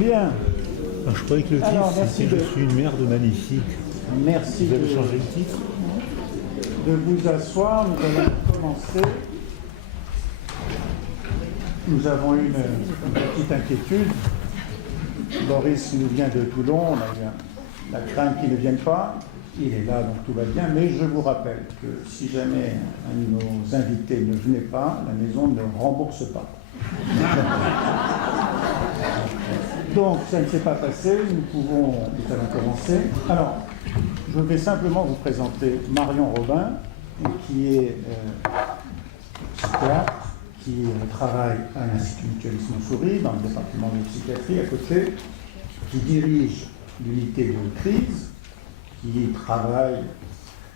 Bien. Ah, je croyais que le titre, c'était Je suis une merde magnifique. Merci Vous avez changé le titre de vous asseoir. Nous allons commencer. Nous avons une petite inquiétude. Boris nous vient de Toulon. On a la crainte qu'il ne vienne pas. Il est là, donc tout va bien. Mais je vous rappelle que si jamais un de nos invités ne venait pas, la maison ne rembourse pas. Donc, ça ne s'est pas passé. Nous allons commencer. Alors, je vais simplement vous présenter Marion Robin, qui est psychiatre, qui travaille à l'Institut Mutualisme Souris, dans le département de psychiatrie à côté, qui dirige l'unité de crise, qui travaille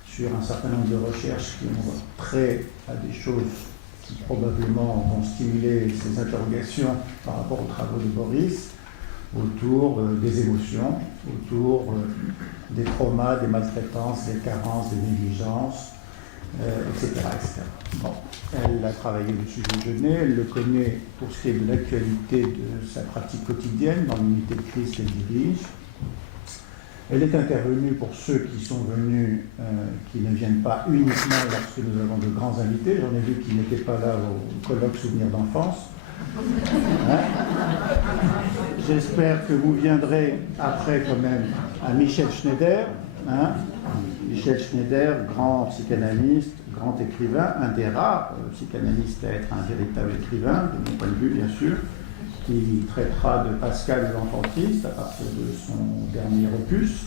sur un certain nombre de recherches qui ont trait à des choses qui probablement vont stimuler ces interrogations par rapport aux travaux de Boris, autour des émotions, autour des traumas, des maltraitances, des carences, des négligences, etc. etc. Bon. Elle a travaillé le sujet Genet, elle le connaît pour ce qui est de l'actualité de sa pratique quotidienne dans l'unité de crise qu'elle dirige. Elle est intervenue pour ceux qui sont venus, qui ne viennent pas uniquement lorsque nous avons de grands invités. J'en ai vu qui n'étaient pas là au colloque Souvenirs d'enfance. Hein? J'espère que vous viendrez après quand même à Michel Schneider. Hein? Michel Schneider, grand psychanalyste, grand écrivain, un des rares psychanalystes à être un véritable écrivain, de mon point de vue bien sûr, qui traitera de Pascal l'enfantiste à partir de son dernier opus.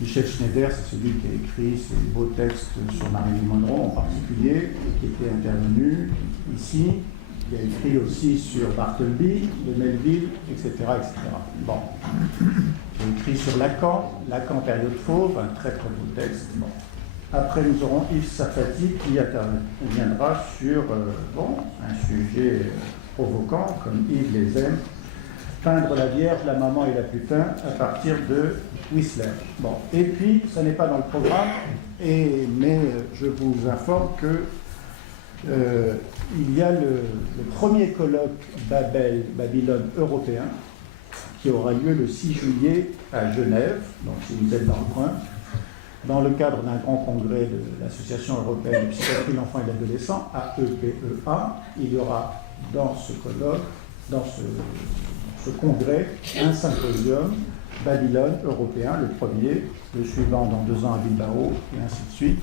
Michel Schneider, c'est celui qui a écrit ces beaux textes sur Marilyn Monroe en particulier, et qui était intervenu ici, qui a écrit aussi sur Bartleby, de Melville, etc. etc. Bon. J'ai écrit sur Lacan, période fauve, un très très beau texte. Bon. Après, nous aurons Yves Sarfati qui interviendra sur un sujet provoquant, comme Yves les aime, peindre la Vierge, la maman et la putain, à partir de Whistler. Bon. Et puis, ça n'est pas dans le programme, mais je vous informe que il y a le premier colloque Babylone européen qui aura lieu le 6 juillet à Genève, donc si vous êtes dans le coin, dans le cadre d'un grand congrès de l'Association européenne de psychiatrie de l'enfant et de l'adolescent, AEPEA. Il y aura dans ce colloque, dans ce congrès, un symposium Babylone européen, le premier, le suivant dans 2 ans à Bilbao, et ainsi de suite.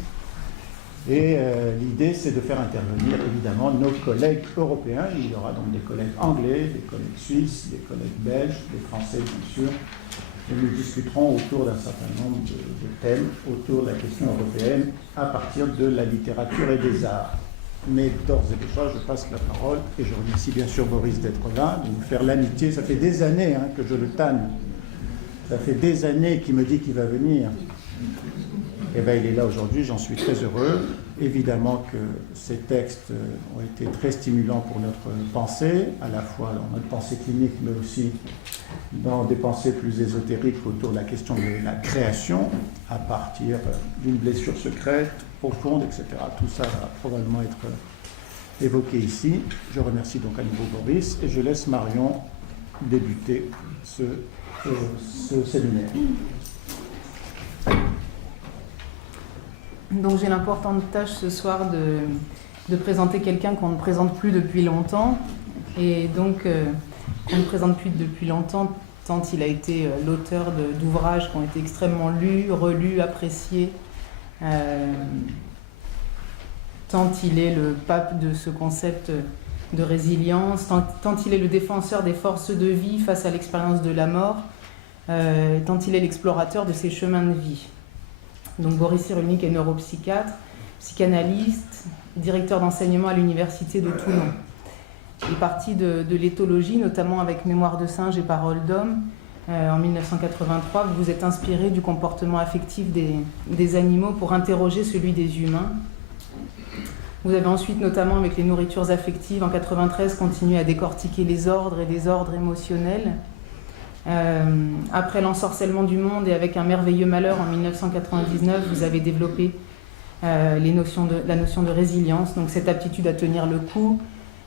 Et l'idée, c'est de faire intervenir évidemment nos collègues européens. Il y aura donc des collègues anglais, des collègues suisses, des collègues belges, des français bien sûr. Et nous discuterons autour d'un certain nombre de thèmes autour de la question européenne à partir de la littérature et des arts. Mais d'ores et déjà, je passe la parole et je remercie bien sûr Boris d'être là, de nous faire l'amitié. Ça fait des années que je le tanne. Ça fait des années qu'il me dit qu'il va venir. Eh bien, il est là aujourd'hui, j'en suis très heureux. Évidemment que ces textes ont été très stimulants pour notre pensée, à la fois dans notre pensée clinique, mais aussi dans des pensées plus ésotériques autour de la question de la création, à partir d'une blessure secrète, profonde, etc. Tout ça va probablement être évoqué ici. Je remercie donc à nouveau Boris et je laisse Marion débuter ce séminaire. Donc j'ai l'importante tâche ce soir de présenter quelqu'un qu'on ne présente plus depuis longtemps, et donc qu'on ne présente plus depuis longtemps tant il a été l'auteur d'ouvrages qui ont été extrêmement lus, relus, appréciés, tant il est le pape de ce concept de résilience, tant il est le défenseur des forces de vie face à l'expérience de la mort, tant il est l'explorateur de ces chemins de vie. Donc Boris Cyrulnik est neuropsychiatre, psychanalyste, directeur d'enseignement à l'université de Toulon. Il est parti de l'éthologie, notamment avec Mémoire de singe et Paroles d'homme. En 1983, vous vous êtes inspiré du comportement affectif des animaux pour interroger celui des humains. Vous avez ensuite, notamment avec les nourritures affectives, en 1993, continué à décortiquer les ordres et désordres émotionnels. Après l'ensorcellement du monde et avec un merveilleux malheur en 1999, vous avez développé la notion de résilience, donc cette aptitude à tenir le coup,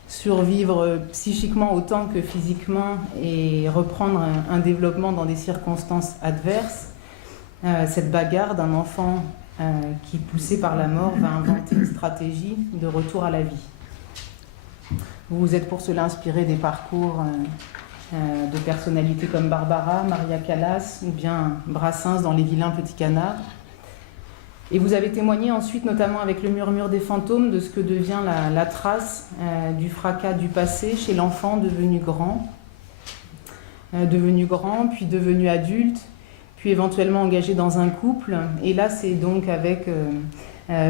survivre psychiquement autant que physiquement et reprendre un développement dans des circonstances adverses, cette bagarre d'un enfant qui, poussé par la mort, va inventer une stratégie de retour à la vie. Vous vous êtes pour cela inspiré des parcours de personnalités comme Barbara, Maria Callas ou bien Brassens dans Les Vilains Petits Canards. Et vous avez témoigné ensuite, notamment avec Le Murmure des fantômes, de ce que devient la trace du fracas du passé chez l'enfant devenu grand, puis devenu adulte, puis éventuellement engagé dans un couple. Et là, c'est donc avec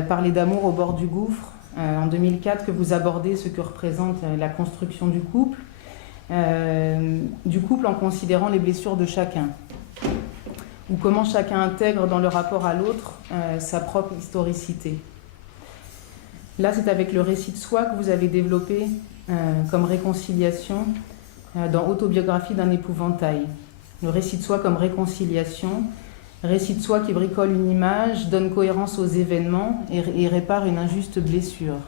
Parler d'amour au bord du gouffre, en 2004, que vous abordez ce que représente la construction du couple en considérant les blessures de chacun, ou comment chacun intègre dans le rapport à l'autre sa propre historicité. Là, c'est avec le récit de soi que vous avez développé comme réconciliation dans Autobiographie d'un épouvantail. Le récit de soi comme réconciliation, récit de soi qui bricole une image, donne cohérence aux événements et répare une injuste blessure.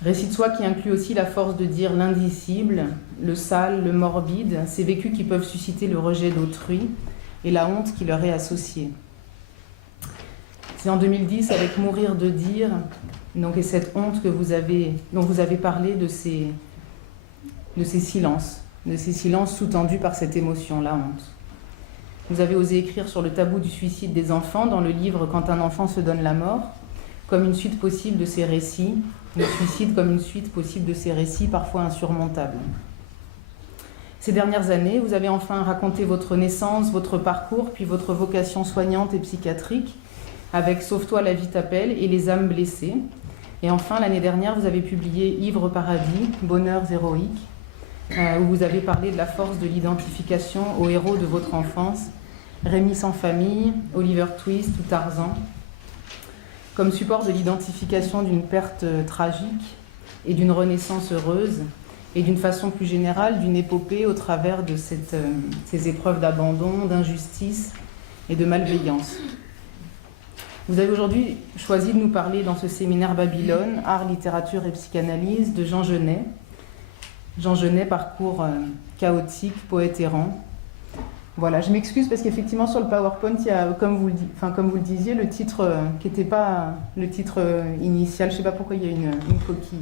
Récit de soi qui inclut aussi la force de dire l'indicible, le sale, le morbide, ces vécus qui peuvent susciter le rejet d'autrui et la honte qui leur est associée. C'est en 2010, avec Mourir de dire, donc, et cette honte dont vous avez parlé de ces silences sous-tendus par cette émotion, la honte. Vous avez osé écrire sur le tabou du suicide des enfants dans le livre « Quand un enfant se donne la mort », comme une suite possible de ces récits, le suicide comme une suite possible de ces récits parfois insurmontables. Ces dernières années, vous avez enfin raconté votre naissance, votre parcours, puis votre vocation soignante et psychiatrique, avec Sauve-toi, la vie t'appelle et Les âmes blessées. Et enfin, l'année dernière, vous avez publié Ivre paradis, bonheurs héroïques, où vous avez parlé de la force de l'identification aux héros de votre enfance, Rémi sans famille, Oliver Twist ou Tarzan, comme support de l'identification d'une perte tragique et d'une renaissance heureuse, et d'une façon plus générale d'une épopée au travers de ces épreuves d'abandon, d'injustice et de malveillance. Vous avez aujourd'hui choisi de nous parler dans ce séminaire Babylone, Art, littérature et psychanalyse, de Jean Genet. Jean Genet, parcours chaotique, poète errant. Voilà, je m'excuse parce qu'effectivement sur le PowerPoint, il y a, comme vous le disiez, le titre qui n'était pas le titre initial. Je ne sais pas pourquoi il y a une coquille.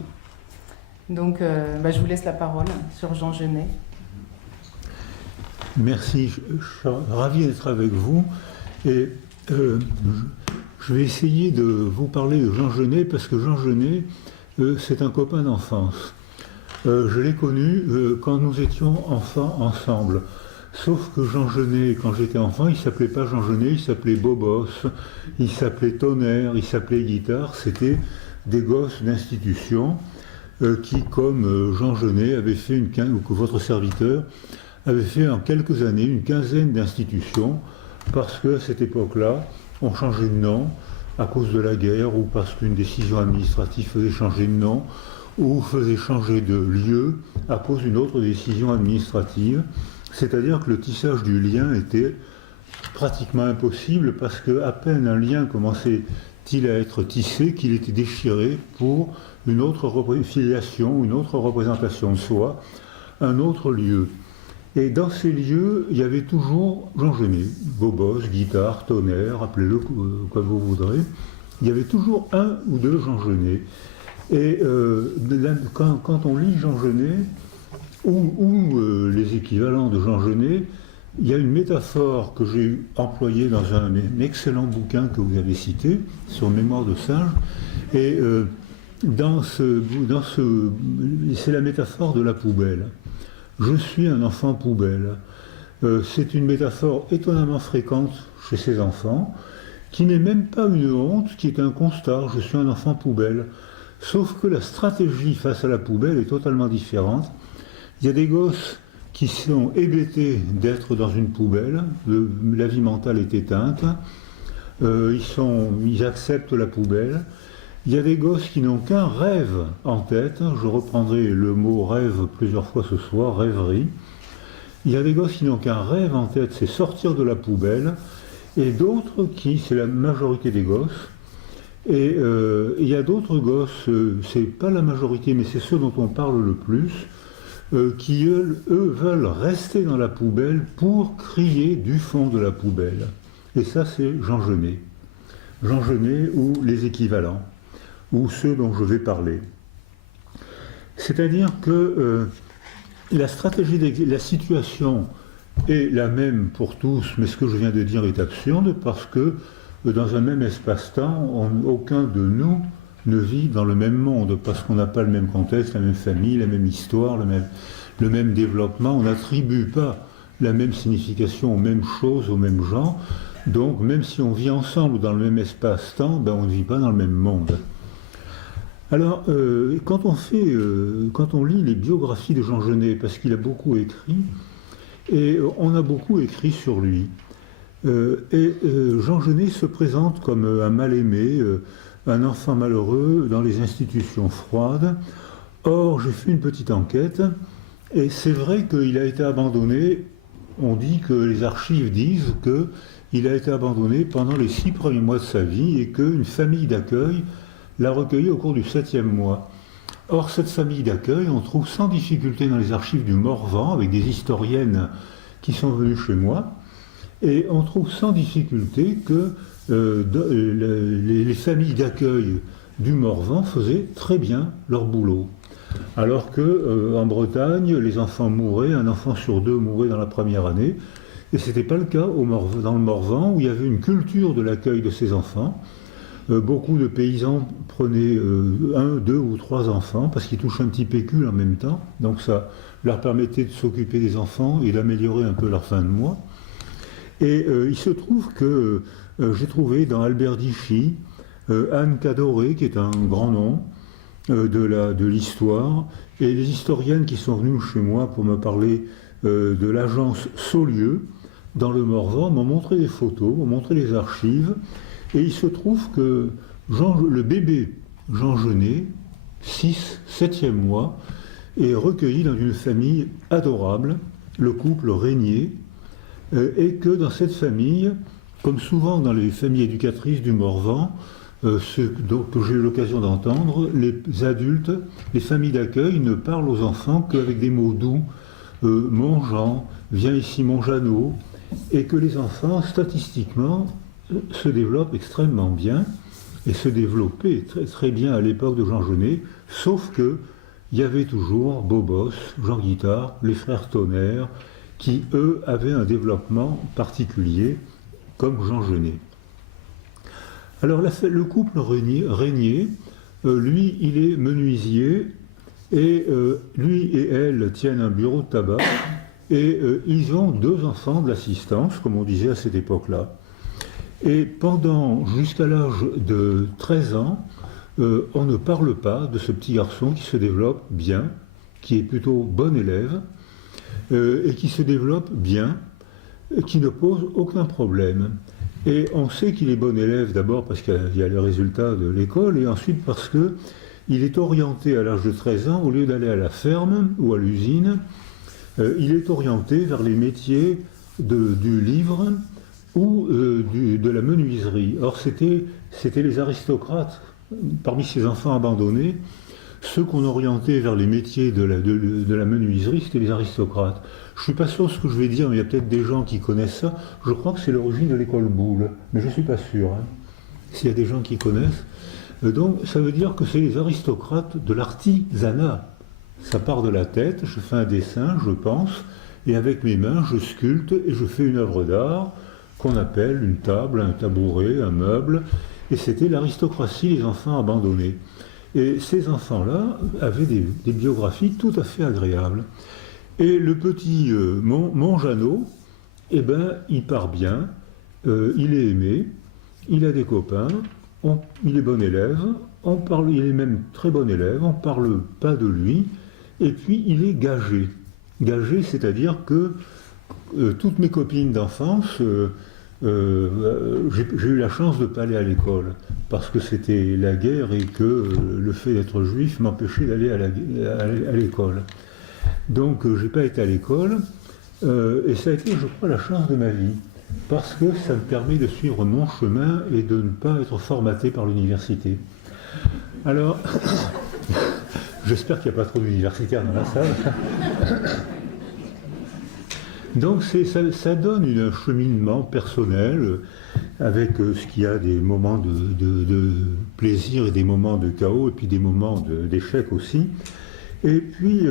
Donc, je vous laisse la parole sur Jean Genet. Merci, je suis ravi d'être avec vous. Et je vais essayer de vous parler de Jean Genet parce que Jean Genet, c'est un copain d'enfance. Je l'ai connu quand nous étions enfants ensemble. Sauf que Jean Genet, quand j'étais enfant, il ne s'appelait pas Jean Genet, il s'appelait Bobos, il s'appelait Tonnerre, il s'appelait Guitare. C'était des gosses d'institution qui, comme Jean Genet, avait fait ou que votre serviteur avait fait en quelques années une quinzaine d'institutions, parce qu'à cette époque-là, on changeait de nom à cause de la guerre ou parce qu'une décision administrative faisait changer de nom ou faisait changer de lieu à cause d'une autre décision administrative. C'est-à-dire que le tissage du lien était pratiquement impossible parce qu'à peine un lien commençait-il à être tissé qu'il était déchiré pour une autre filiation, une autre représentation de soi, un autre lieu. Et dans ces lieux, il y avait toujours Jean Genet, Bobos, Guitare, Tonnerre, appelez-le comme vous voudrez. Il y avait toujours un ou deux Jean Genet. Et quand on lit Jean Genet, ou les équivalents de Jean Genet, il y a une métaphore que j'ai employée dans un excellent bouquin que vous avez cité, sur Mémoire de singe, et c'est la métaphore de la poubelle. Je suis un enfant poubelle. C'est une métaphore étonnamment fréquente chez ces enfants, qui n'est même pas une honte, qui est un constat, je suis un enfant poubelle. Sauf que la stratégie face à la poubelle est totalement différente. Il y a des gosses qui sont hébétés d'être dans une poubelle, la vie mentale est éteinte, ils acceptent la poubelle. Il y a des gosses qui n'ont qu'un rêve en tête, je reprendrai le mot rêve plusieurs fois ce soir, rêverie. Il y a des gosses qui n'ont qu'un rêve en tête, c'est sortir de la poubelle, et d'autres qui, c'est la majorité des gosses, Et il y a d'autres gosses, c'est pas la majorité, mais c'est ceux dont on parle le plus, qui eux veulent rester dans la poubelle pour crier du fond de la poubelle. Et ça, c'est Jean Genet. Jean Genet ou les équivalents, ou ceux dont je vais parler. C'est-à-dire que la stratégie, la situation est la même pour tous, mais ce que je viens de dire est absurde parce que dans un même espace-temps, aucun de nous ne vit dans le même monde parce qu'on n'a pas le même contexte, la même famille, la même histoire, le même développement. On n'attribue pas la même signification aux mêmes choses, aux mêmes gens. Donc, même si on vit ensemble dans le même espace-temps, ben, on ne vit pas dans le même monde. Alors, quand on lit les biographies de Jean Genet, parce qu'il a beaucoup écrit, et on a beaucoup écrit sur lui, Jean Genet se présente comme un mal-aimé, un enfant malheureux dans les institutions froides. Or, j'ai fait une petite enquête, et c'est vrai qu'il a été abandonné. On dit que les archives disent qu'il a été abandonné pendant les 6 premiers mois de sa vie et qu'une famille d'accueil l'a recueilli au cours du 7e mois. Or, cette famille d'accueil, on trouve sans difficulté dans les archives du Morvan, avec des historiennes qui sont venues chez moi, et on trouve sans difficulté que les familles d'accueil du Morvan faisaient très bien leur boulot. Alors qu'en Bretagne, les enfants mouraient, un enfant sur 2 mourait dans la première année, et ce n'était pas le cas dans le Morvan, où il y avait une culture de l'accueil de ces enfants. Beaucoup de paysans prenaient 1, 2 ou 3 enfants, parce qu'ils touchent un petit pécule en même temps, donc ça leur permettait de s'occuper des enfants et d'améliorer un peu leur fin de mois. Et il se trouve que j'ai trouvé dans Albert Diffie, Anne Cadoré, qui est un grand nom de l'histoire, et les historiennes qui sont venues chez moi pour me parler de l'agence Saulieu, dans le Morvan, m'ont montré des photos, m'ont montré les archives, et il se trouve que le bébé Jean Genet, 6, 7e mois, est recueilli dans une famille adorable, le couple Régnier, et que dans cette famille, comme souvent dans les familles éducatrices du Morvan, ce que j'ai eu l'occasion d'entendre, les adultes, les familles d'accueil ne parlent aux enfants qu'avec des mots doux, mon Jean, viens ici mon Jeannot, et que les enfants, statistiquement, se développent extrêmement bien, et se développaient très, très bien à l'époque de Jean Genet, sauf que il y avait toujours Bobos, Jean Guitard, les frères Tonnerre, qui, eux, avaient un développement particulier, comme Jean Genet. Alors, le couple Régnier, lui, il est menuisier, et lui et elle tiennent un bureau de tabac, et ils ont 2 enfants de l'assistance, comme on disait à cette époque-là. Et jusqu'à l'âge de 13 ans, on ne parle pas de ce petit garçon qui se développe bien, qui est plutôt bon élève, et qui se développe bien, qui ne pose aucun problème. Et on sait qu'il est bon élève d'abord parce qu'il y a les résultats de l'école, et ensuite parce qu'il est orienté à l'âge de 13 ans, au lieu d'aller à la ferme ou à l'usine, il est orienté vers les métiers du livre ou de la menuiserie. Or, c'était les aristocrates, parmi ces enfants abandonnés, ceux qu'on orientait vers les métiers de la menuiserie, c'était les aristocrates. Je ne suis pas sûr de ce que je vais dire, mais il y a peut-être des gens qui connaissent ça. Je crois que c'est l'origine de l'école Boulle, mais je ne suis pas sûr, hein, s'il y a des gens qui connaissent. Donc, ça veut dire que c'est les aristocrates de l'artisanat. Ça part de la tête, je fais un dessin, je pense, et avec mes mains, je sculpte et je fais une œuvre d'art qu'on appelle une table, un tabouret, un meuble. Et c'était l'aristocratie, les enfants abandonnés. Et ces enfants-là avaient des biographies tout à fait agréables. Et le petit mon Jeannot, eh ben, il part bien, il est aimé, il a des copains, il est bon élève, il est même très bon élève, on ne parle pas de lui, et puis il est gagé. Gagé, c'est-à-dire que toutes mes copines d'enfance, j'ai eu la chance de ne pas aller à l'école, parce que c'était la guerre et que le fait d'être juif m'empêchait d'aller à l'école. Donc je n'ai pas été à l'école, et ça a été, je crois, la chance de ma vie. parce que ça me permet de suivre mon chemin et de ne pas être formaté par l'université. Alors, j'espère qu'il n'y a pas trop d'universitaires dans la salle. Donc ça donne un cheminement personnel avec ce qu'il y a des moments de plaisir et des moments de chaos et puis des moments d'échec aussi. Et puis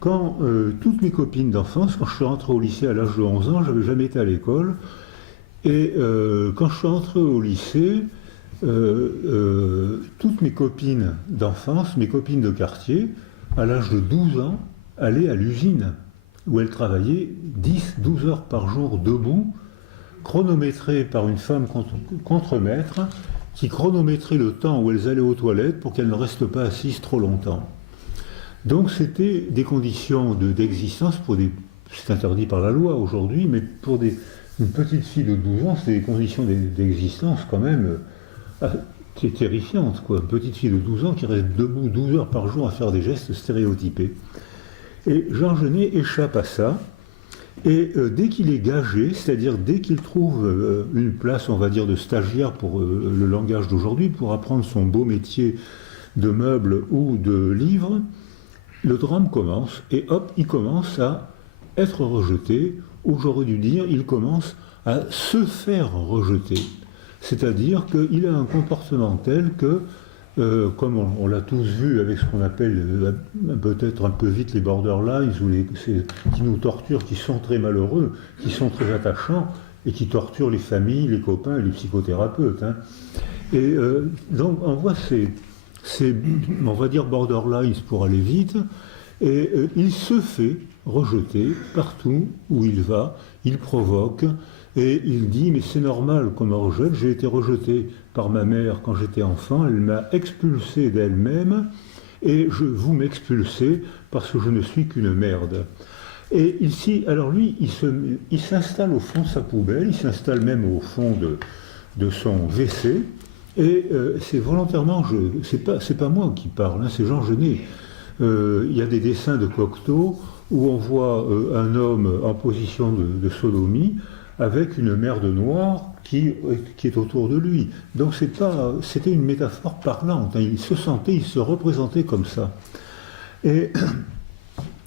quand toutes mes copines d'enfance, quand je suis rentré au lycée à l'âge de 11 ans, je n'avais jamais été à l'école. Et quand je suis rentré au lycée, toutes mes copines d'enfance, mes copines de quartier, à l'âge de 12 ans, allaient à l'usine, où elles travaillaient 10-12 heures par jour debout, chronométrées par une femme contremaître, qui chronométrait le temps où elles allaient aux toilettes pour qu'elles ne restent pas assises trop longtemps. Donc c'était des conditions d'existence pour des... C'est interdit par la loi aujourd'hui, mais pour une petite fille de 12 ans, c'est des conditions d'existence quand même terrifiantes, quoi. Une petite fille de 12 ans qui reste debout 12 heures par jour à faire des gestes stéréotypés. Et Jean Genet échappe à ça, et dès qu'il est gagé, c'est-à-dire dès qu'il trouve une place, on va dire, de stagiaire pour le langage d'aujourd'hui, pour apprendre son beau métier de meuble ou de livre, le drame commence, et hop, il commence à être rejeté, ou j'aurais dû dire, il commence à se faire rejeter. C'est-à-dire qu'il a un comportement tel que, comme on l'a tous vu avec ce qu'on appelle peut-être un peu vite les borderlines, qui nous torturent, qui sont très malheureux, qui sont très attachants, et qui torturent les familles, les copains et les psychothérapeutes. Hein. Et donc on voit on va dire borderlines pour aller vite, et il se fait rejeter partout où il va, il provoque, et il dit, mais c'est normal qu'on me rejette, j'ai été rejeté par ma mère quand j'étais enfant, elle m'a expulsé d'elle-même, et vous m'expulsez parce que je ne suis qu'une merde. Et ici, alors lui, il s'installe au fond de sa poubelle, il s'installe même au fond de son WC, et c'est volontairement, c'est pas moi qui parle, hein, c'est Jean Genet. Il y a des dessins de Cocteau où on voit un homme en position de sodomie avec une merde noire qui est autour de lui. Donc c'était une métaphore parlante, hein. Il se sentait, il se représentait comme ça. Et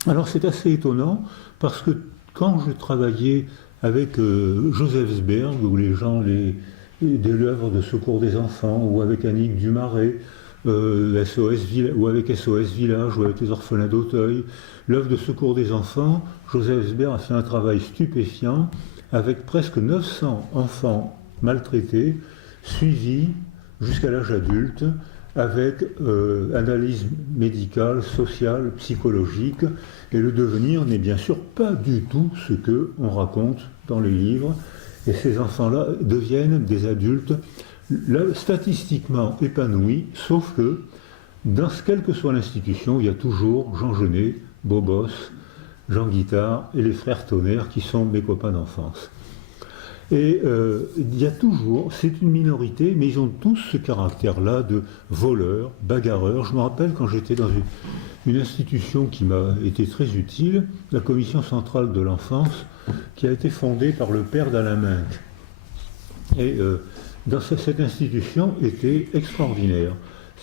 alors c'est assez étonnant parce que quand je travaillais avec Joseph Sberg ou de l'œuvre de secours des enfants, ou avec Annick Dumaret, ou avec SOS Village, ou avec les orphelins d'Auteuil, l'œuvre de secours des enfants, Joseph Sberg a fait un travail stupéfiant avec presque 900 enfants maltraités, suivis jusqu'à l'âge adulte, avec analyse médicale, sociale, psychologique, et le devenir n'est bien sûr pas du tout ce qu'on raconte dans les livres, et ces enfants-là deviennent des adultes statistiquement épanouis, sauf que, quelle que soit l'institution, il y a toujours Jean Genet, Bobos, Jean Guittard et les frères Tonnerre qui sont mes copains d'enfance. Et il y a toujours, c'est une minorité, mais ils ont tous ce caractère-là de voleurs, bagarreurs. Je me rappelle quand j'étais dans une institution qui m'a été très utile, la Commission centrale de l'enfance, qui a été fondée par le père d'Alain Minck. Et cette institution était extraordinaire.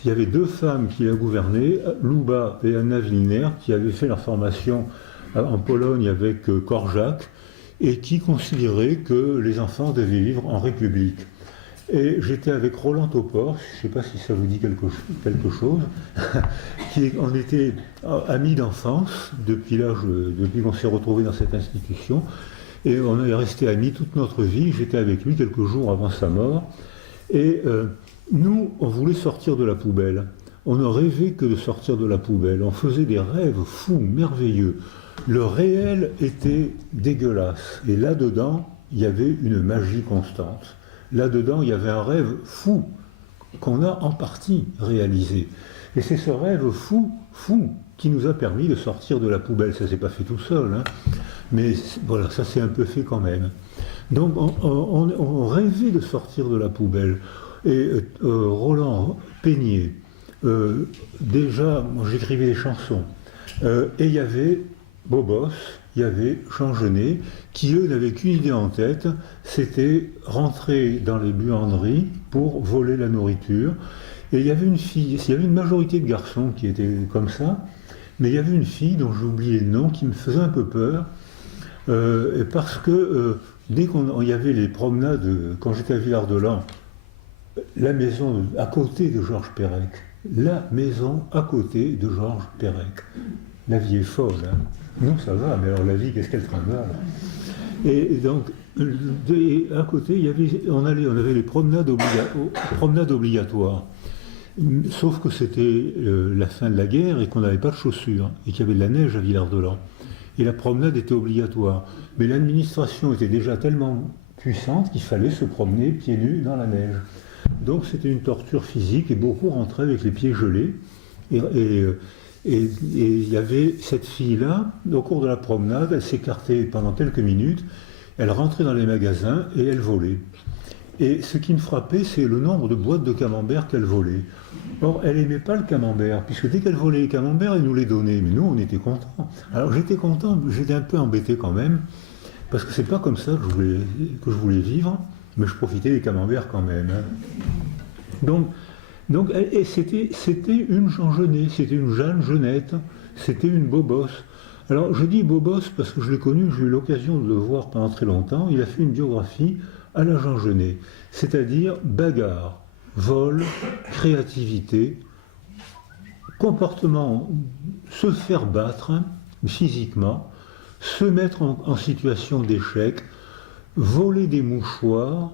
Il y avait deux femmes qui la gouvernaient, Louba et Anna Wilner, qui avaient fait leur formation en Pologne avec Korczak, et qui considéraient que les enfants devaient vivre en République. Et j'étais avec Roland Topor, je ne sais pas si ça vous dit quelque chose, on était amis d'enfance depuis qu'on s'est retrouvés dans cette institution, et on est resté amis toute notre vie. J'étais avec lui quelques jours avant sa mort, et nous, on voulait sortir de la poubelle. On ne rêvait que de sortir de la poubelle. On faisait des rêves fous, merveilleux. Le réel était dégueulasse. Et là-dedans, il y avait une magie constante. Là-dedans, il y avait un rêve fou qu'on a en partie réalisé. Et c'est ce rêve fou, qui nous a permis de sortir de la poubelle. Ça ne s'est pas fait tout seul, hein. Mais voilà, ça s'est un peu fait quand même. Donc on rêvait de sortir de la poubelle. Et Roland peignait. Déjà, moi, j'écrivais des chansons. Et il y avait Bobos, il y avait Jean Genet, qui eux n'avaient qu'une idée en tête, c'était rentrer dans les buanderies pour voler la nourriture. Et il y avait une fille, il y avait une majorité de garçons qui étaient comme ça, mais il y avait une fille dont j'ai oublié le nom qui me faisait un peu peur, parce que dès qu'il y avait les promenades, quand j'étais à Villard-de-Lans, la maison à côté de Georges Perec, la maison à côté de Georges Perec. La vie est folle, hein. Non, ça va, mais alors la vie, qu'est-ce qu'elle trimballe. Et donc, à côté, on avait les promenades obligatoires. Sauf que c'était la fin de la guerre et qu'on n'avait pas de chaussures, et qu'il y avait de la neige à Villard-de-Lans. Et la promenade était obligatoire. Mais l'administration était déjà tellement puissante qu'il fallait se promener pieds nus dans la neige. Donc c'était une torture physique et beaucoup rentraient avec les pieds gelés. Et il y avait cette fille-là, au cours de la promenade, elle s'écartait pendant quelques minutes, elle rentrait dans les magasins et elle volait. Et ce qui me frappait, c'est le nombre de boîtes de camembert qu'elle volait. Or, elle n'aimait pas le camembert, puisque dès qu'elle volait les camemberts, elle nous les donnait. Mais nous, on était contents. Alors j'étais content, j'étais un peu embêté quand même, parce que c'est pas comme ça que je voulais vivre, mais je profitais des camemberts quand même. Hein. Donc c'était une Jean Genet, c'était une Jeanne Genette, c'était une Bobos. Alors je dis Bobos parce que je l'ai connu, j'ai eu l'occasion de le voir pendant très longtemps. Il a fait une biographie à la Jean Genet, c'est-à-dire bagarre, vol, créativité, comportement, se faire battre physiquement, se mettre en situation d'échec, voler des mouchoirs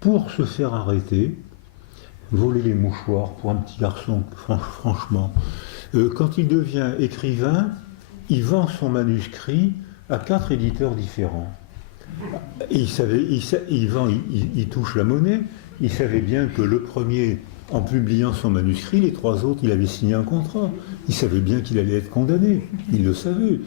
pour se faire arrêter. Voler les mouchoirs pour un petit garçon, franchement. Quand il devient écrivain, il vend son manuscrit à 4 éditeurs différents. Il touche la monnaie, il savait bien que le premier, en publiant son manuscrit, les 3 autres, il avait signé un contrat. Il savait bien qu'il allait être condamné, il le savait.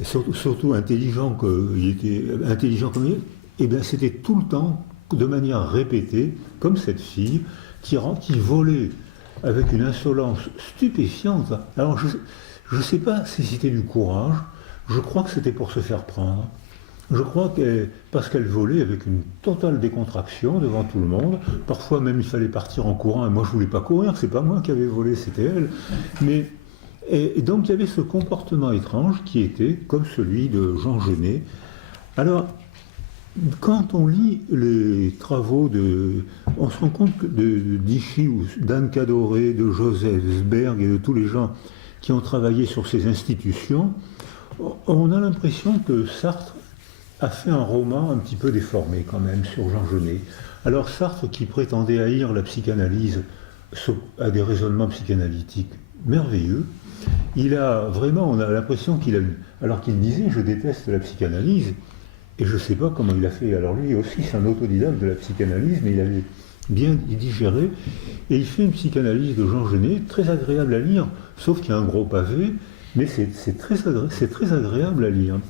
Et surtout intelligent, il était intelligent comme il est, et bien c'était tout le temps, de manière répétée, comme cette fille, qui volait avec une insolence stupéfiante. Alors je ne sais pas si c'était du courage, je crois que c'était pour se faire prendre. Je crois que parce qu'elle volait avec une totale décontraction devant tout le monde, parfois même il fallait partir en courant, et moi je ne voulais pas courir, c'est pas moi qui avais volé, c'était elle. Et donc il y avait ce comportement étrange qui était comme celui de Jean Genet. Alors, quand on lit les travaux on se rend compte que de Dichy ou d'Anne Cadoré, de Joseph Sberg et de tous les gens qui ont travaillé sur ces institutions, on a l'impression que Sartre a fait un roman un petit peu déformé quand même sur Jean Genet. Alors Sartre, qui prétendait haïr la psychanalyse, a des raisonnements psychanalytiques merveilleux. On a l'impression qu'il a eu, alors qu'il disait « je déteste la psychanalyse », et je ne sais pas comment il a fait. Alors lui aussi, c'est un autodidacte de la psychanalyse, mais il avait bien digéré. Et il fait une psychanalyse de Jean Genet, très agréable à lire, sauf qu'il y a un gros pavé, mais c'est très agréable à lire.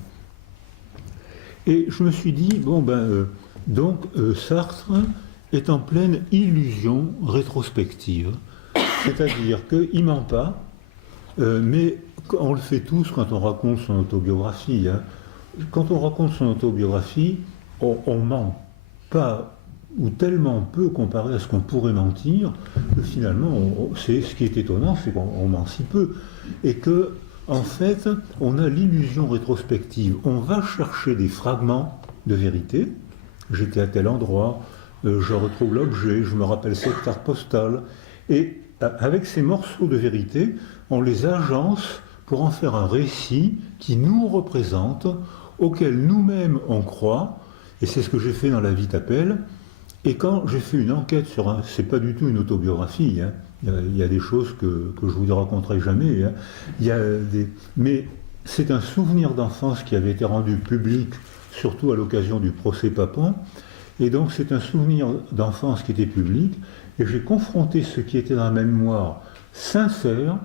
Et je me suis dit, Sartre est en pleine illusion rétrospective. C'est-à-dire qu'il ment pas, mais on le fait tous quand on raconte son autobiographie. Hein. Quand on raconte son autobiographie, on ment pas, ou tellement peu comparé à ce qu'on pourrait mentir, que finalement, c'est ce qui est étonnant, c'est qu'on ment si peu. Et que, en fait, on a l'illusion rétrospective. On va chercher des fragments de vérité. J'étais à tel endroit, je retrouve l'objet, je me rappelle cette carte postale. Et avec ces morceaux de vérité, on les agence pour en faire un récit qui nous représente, auquel nous-mêmes on croit, et c'est ce que j'ai fait dans La vie t'appelle. Et quand j'ai fait une enquête sur c'est pas du tout une autobiographie, hein, il y a des choses que je vous raconterai jamais, hein, mais c'est un souvenir d'enfance qui avait été rendu public, surtout à l'occasion du procès Papon, et donc c'est un souvenir d'enfance qui était public, et j'ai confronté ce qui était dans la mémoire sincère,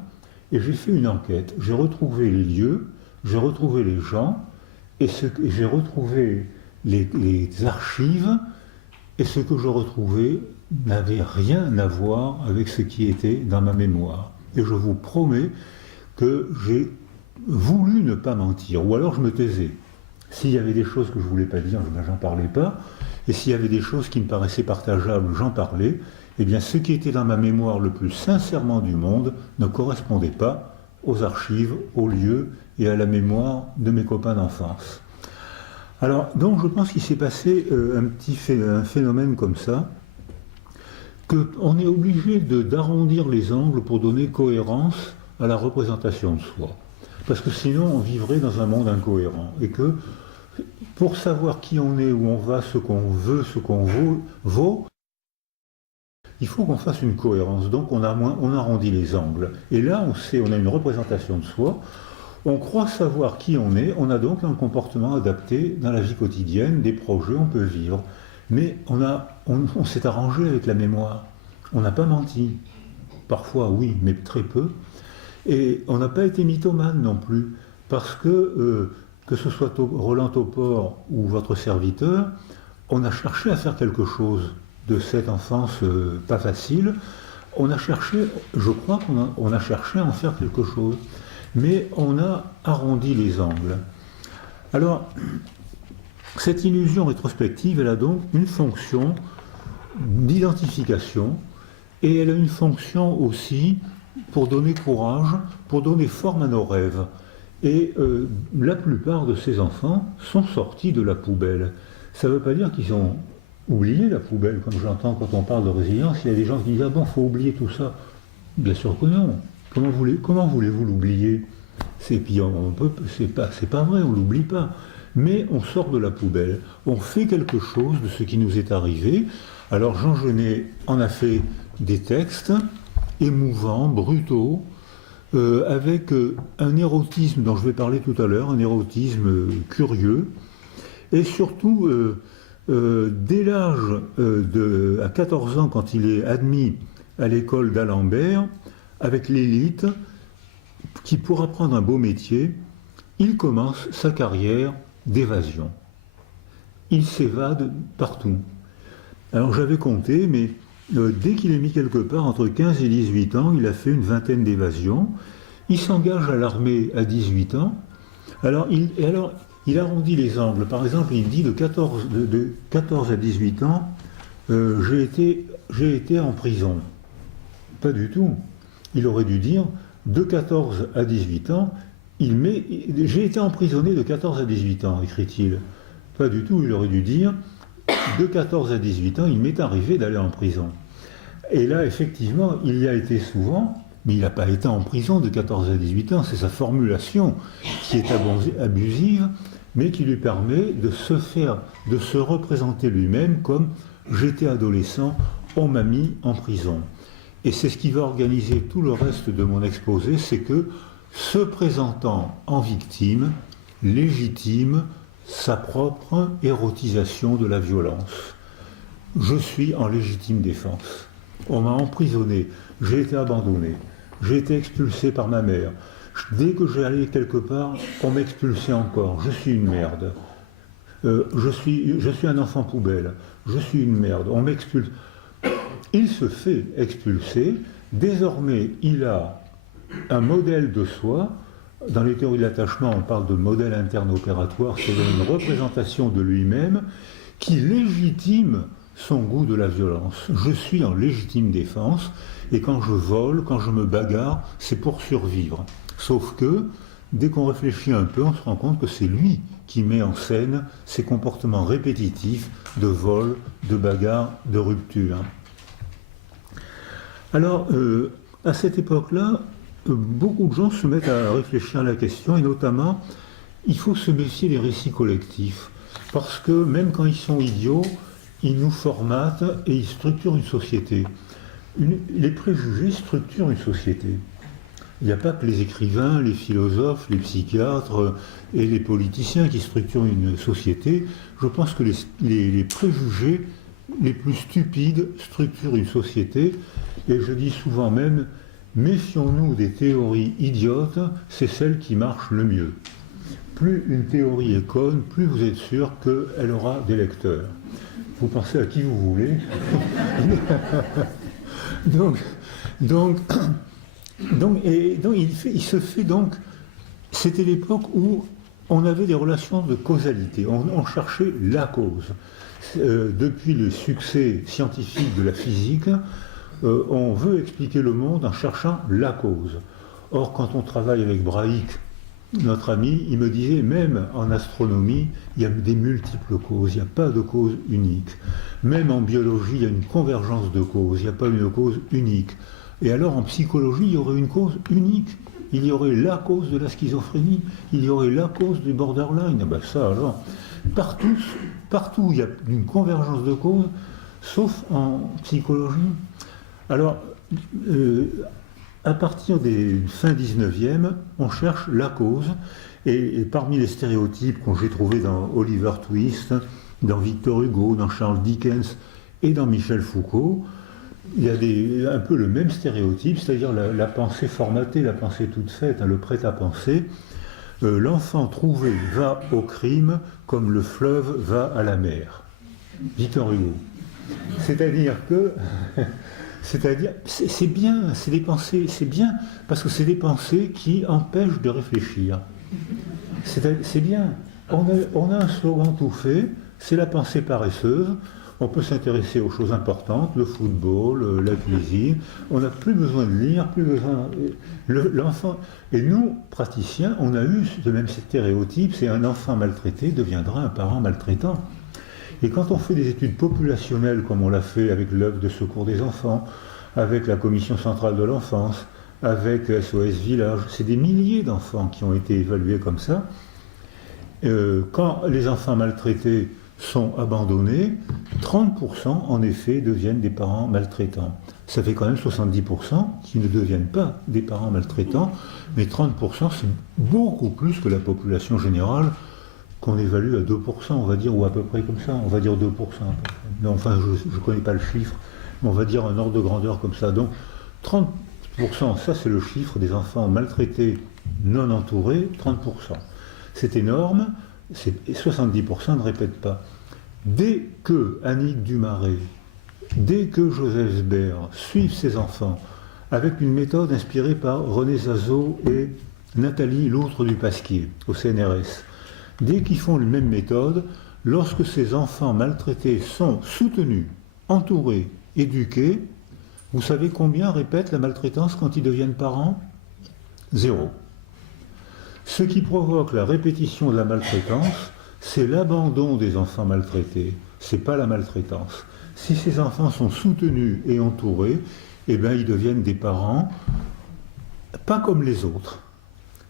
et j'ai fait une enquête. J'ai retrouvé les lieux, j'ai retrouvé les gens, et j'ai retrouvé les archives, et ce que je retrouvais n'avait rien à voir avec ce qui était dans ma mémoire. Et je vous promets que j'ai voulu ne pas mentir, ou alors je me taisais. S'il y avait des choses que je ne voulais pas dire, j'en parlais pas, et s'il y avait des choses qui me paraissaient partageables, j'en parlais. Eh bien, ce qui était dans ma mémoire le plus sincèrement du monde ne correspondait pas aux archives, aux lieux et à la mémoire de mes copains d'enfance. Alors, donc, je pense qu'il s'est passé un phénomène comme ça, qu'on est obligé d'arrondir les angles pour donner cohérence à la représentation de soi. Parce que sinon, on vivrait dans un monde incohérent. Et que, pour savoir qui on est, où on va, ce qu'on veut, ce qu'on vaut, il faut qu'on fasse une cohérence. Donc, on arrondit les angles. Et là, on a une représentation de soi. On croit savoir qui on est. On a donc un comportement adapté dans la vie quotidienne, des projets, on peut vivre. Mais on s'est arrangé avec la mémoire. On n'a pas menti. Parfois, oui, mais très peu. Et on n'a pas été mythomane non plus, parce que ce soit Roland Topor ou votre serviteur, on a cherché à faire quelque chose de cette enfance pas facile. On a cherché, je crois qu'on a cherché à en faire quelque chose, mais on a arrondi les angles. Alors, cette illusion rétrospective, elle a donc une fonction d'identification, et elle a une fonction aussi pour donner courage, pour donner forme à nos rêves. Et la plupart de ces enfants sont sortis de la poubelle. Ça ne veut pas dire qu'ils ont oublié la poubelle, comme j'entends quand on parle de résilience. Il y a des gens qui disent « Ah bon, il faut oublier tout ça ». Bien sûr que non. Comment voulez-vous l'oublier? C'est pas vrai, on ne l'oublie pas. Mais on sort de la poubelle, on fait quelque chose de ce qui nous est arrivé. Alors Jean Genet en a fait des textes émouvants, brutaux, avec un érotisme dont je vais parler tout à l'heure, un érotisme curieux, et surtout, dès l'âge à 14 ans, quand il est admis à l'école d'Alembert, avec l'élite, qui pour apprendre un beau métier, il commence sa carrière d'évasion. Il s'évade partout. Alors j'avais compté, mais dès qu'il est mis quelque part, entre 15 et 18 ans, il a fait une vingtaine d'évasions. Il s'engage à l'armée à 18 ans. Alors il arrondit les angles. Par exemple, il dit de 14 à 18 ans, j'ai été en prison. Pas du tout. Il aurait dû dire, de 14 à 18 ans, j'ai été emprisonné de 14 à 18 ans, écrit-il. Pas du tout, il aurait dû dire, de 14 à 18 ans, il m'est arrivé d'aller en prison. Et là, effectivement, il y a été souvent, mais il n'a pas été en prison de 14 à 18 ans, c'est sa formulation qui est abusive, mais qui lui permet de se représenter lui-même comme « j'étais adolescent, on m'a mis en prison ». Et c'est ce qui va organiser tout le reste de mon exposé, c'est que, se présentant en victime, légitime sa propre érotisation de la violence. Je suis en légitime défense. On m'a emprisonné, j'ai été abandonné, j'ai été expulsé par ma mère. Dès que j'allais quelque part, on m'expulsait encore. Je suis une merde. Je suis un enfant poubelle. Je suis une merde. On m'expulse. Il se fait expulser. Désormais, il a un modèle de soi. Dans les théories de l'attachement, on parle de modèle interne opératoire, c'est-à-dire une représentation de lui-même qui légitime son goût de la violence. Je suis en légitime défense, et quand je vole, quand je me bagarre, c'est pour survivre. Sauf que, dès qu'on réfléchit un peu, on se rend compte que c'est lui qui met en scène ces comportements répétitifs de vol, de bagarre, de rupture. Alors, à cette époque-là, beaucoup de gens se mettent à réfléchir à la question, et notamment, il faut se méfier des récits collectifs, parce que même quand ils sont idiots, ils nous formatent et ils structurent une société. Les préjugés structurent une société. Il n'y a pas que les écrivains, les philosophes, les psychiatres et les politiciens qui structurent une société. Je pense que les préjugés les plus stupides structurent une société, et je dis souvent même, méfions-nous des théories idiotes, c'est celle qui marche le mieux. Plus une théorie est conne, plus vous êtes sûr qu'elle aura des lecteurs. Vous pensez à qui vous voulez. donc il se fait donc, c'était l'époque où on avait des relations de causalité, on cherchait la cause. Depuis le succès scientifique de la physique, on veut expliquer le monde en cherchant la cause. Or, quand on travaille avec Braic, notre ami, il me disait, même en astronomie, il y a des multiples causes, il n'y a pas de cause unique. Même en biologie, il y a une convergence de causes, il n'y a pas une cause unique. Et alors, en psychologie, il y aurait une cause unique. Il y aurait la cause de la schizophrénie, il y aurait la cause du borderline. Ah ben ça, alors, partout, il y a une convergence de causes, sauf en psychologie. Alors, à partir des fin 19e, on cherche la cause, et parmi les stéréotypes que j'ai trouvés dans Oliver Twist, dans Victor Hugo, dans Charles Dickens et dans Michel Foucault, il y a un peu le même stéréotype, c'est-à-dire la pensée formatée, la pensée toute faite, le prêt-à-penser. L'enfant trouvé va au crime comme le fleuve va à la mer. Victor Hugo. C'est-à-dire que... c'est bien, c'est des pensées, c'est bien, parce que c'est des pensées qui empêchent de réfléchir. C'est bien. On a un slogan tout fait, c'est la pensée paresseuse. On peut s'intéresser aux choses importantes, le football, la cuisine. On n'a plus besoin de lire, plus besoin... L'enfant... Et nous, praticiens, on a eu ce même stéréotype, c'est un enfant maltraité deviendra un parent maltraitant. Et quand on fait des études populationnelles, comme on l'a fait avec l'œuvre de secours des enfants, avec la Commission centrale de l'enfance, avec SOS Village, c'est des milliers d'enfants qui ont été évalués comme ça. Quand les enfants maltraités sont abandonnés, 30% en effet deviennent des parents maltraitants. Ça fait quand même 70% qui ne deviennent pas des parents maltraitants, mais 30% c'est beaucoup plus que la population générale, qu'on évalue à 2%, on va dire, ou à peu près comme ça, on va dire 2%. Non, enfin, je ne connais pas le chiffre, mais on va dire un ordre de grandeur comme ça. Donc, 30%, ça c'est le chiffre des enfants maltraités, non entourés, 30%. C'est énorme, et 70% ne répètent pas. Dès que Annick Dumaré, dès que Joseph Sber suivent ces enfants avec une méthode inspirée par René Zazot et Nathalie Loutre du Pasquier, au CNRS, dès qu'ils font la même méthode, lorsque ces enfants maltraités sont soutenus, entourés, éduqués, vous savez combien répètent la maltraitance quand ils deviennent parents? 0. Ce qui provoque la répétition de la maltraitance, c'est l'abandon des enfants maltraités, c'est pas la maltraitance. Si ces enfants sont soutenus et entourés, eh bien ils deviennent des parents pas comme les autres.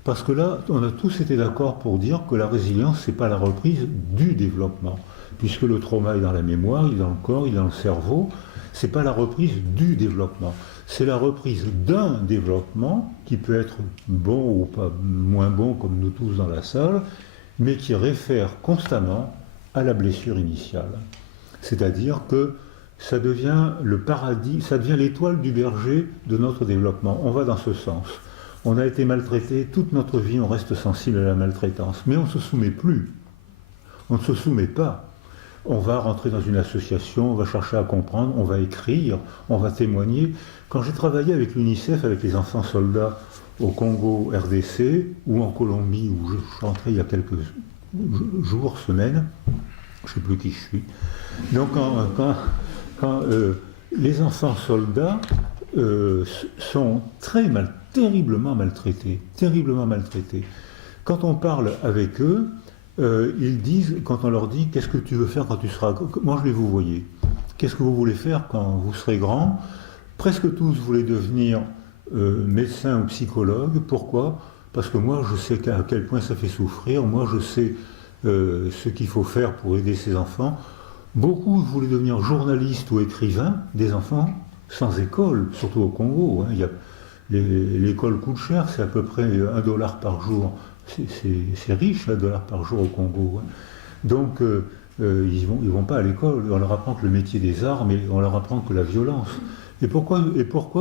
Parce que là, on a tous été d'accord pour dire que la résilience, ce n'est pas la reprise du développement. Puisque le trauma est dans la mémoire, il est dans le corps, il est dans le cerveau, ce n'est pas la reprise du développement. C'est la reprise d'un développement qui peut être bon ou pas moins bon, comme nous tous dans la salle, mais qui réfère constamment à la blessure initiale. C'est-à-dire que ça devient le paradis, ça devient l'étoile du berger de notre développement. On va dans ce sens. On a été maltraité, toute notre vie, on reste sensible à la maltraitance. Mais on ne se soumet plus. On ne se soumet pas. On va rentrer dans une association, on va chercher à comprendre, on va écrire, on va témoigner. Quand j'ai travaillé avec l'UNICEF, avec les enfants soldats au Congo, RDC, ou en Colombie, où je suis entré il y a quelques jours, semaines, je ne sais plus qui je suis. Donc quand les enfants soldats sont terriblement maltraités. Quand on parle avec eux, ils disent, quand on leur dit « Qu'est-ce que tu veux faire quand tu seras... » Moi, je les vous voyez. Qu'est-ce que vous voulez faire quand vous serez grand? Presque tous voulaient devenir médecin ou psychologue. Pourquoi? Parce que moi, je sais à quel point ça fait souffrir. Moi, je sais ce qu'il faut faire pour aider ces enfants. Beaucoup voulaient devenir journalistes ou écrivains, des enfants sans école, surtout au Congo. Hein. L'école coûte cher, c'est à peu près $1 par jour. C'est riche, $1 par jour au Congo. Hein. Donc, ils vont pas à l'école. On leur apprend que le métier des arts, mais on leur apprend que la violence. Et pourquoi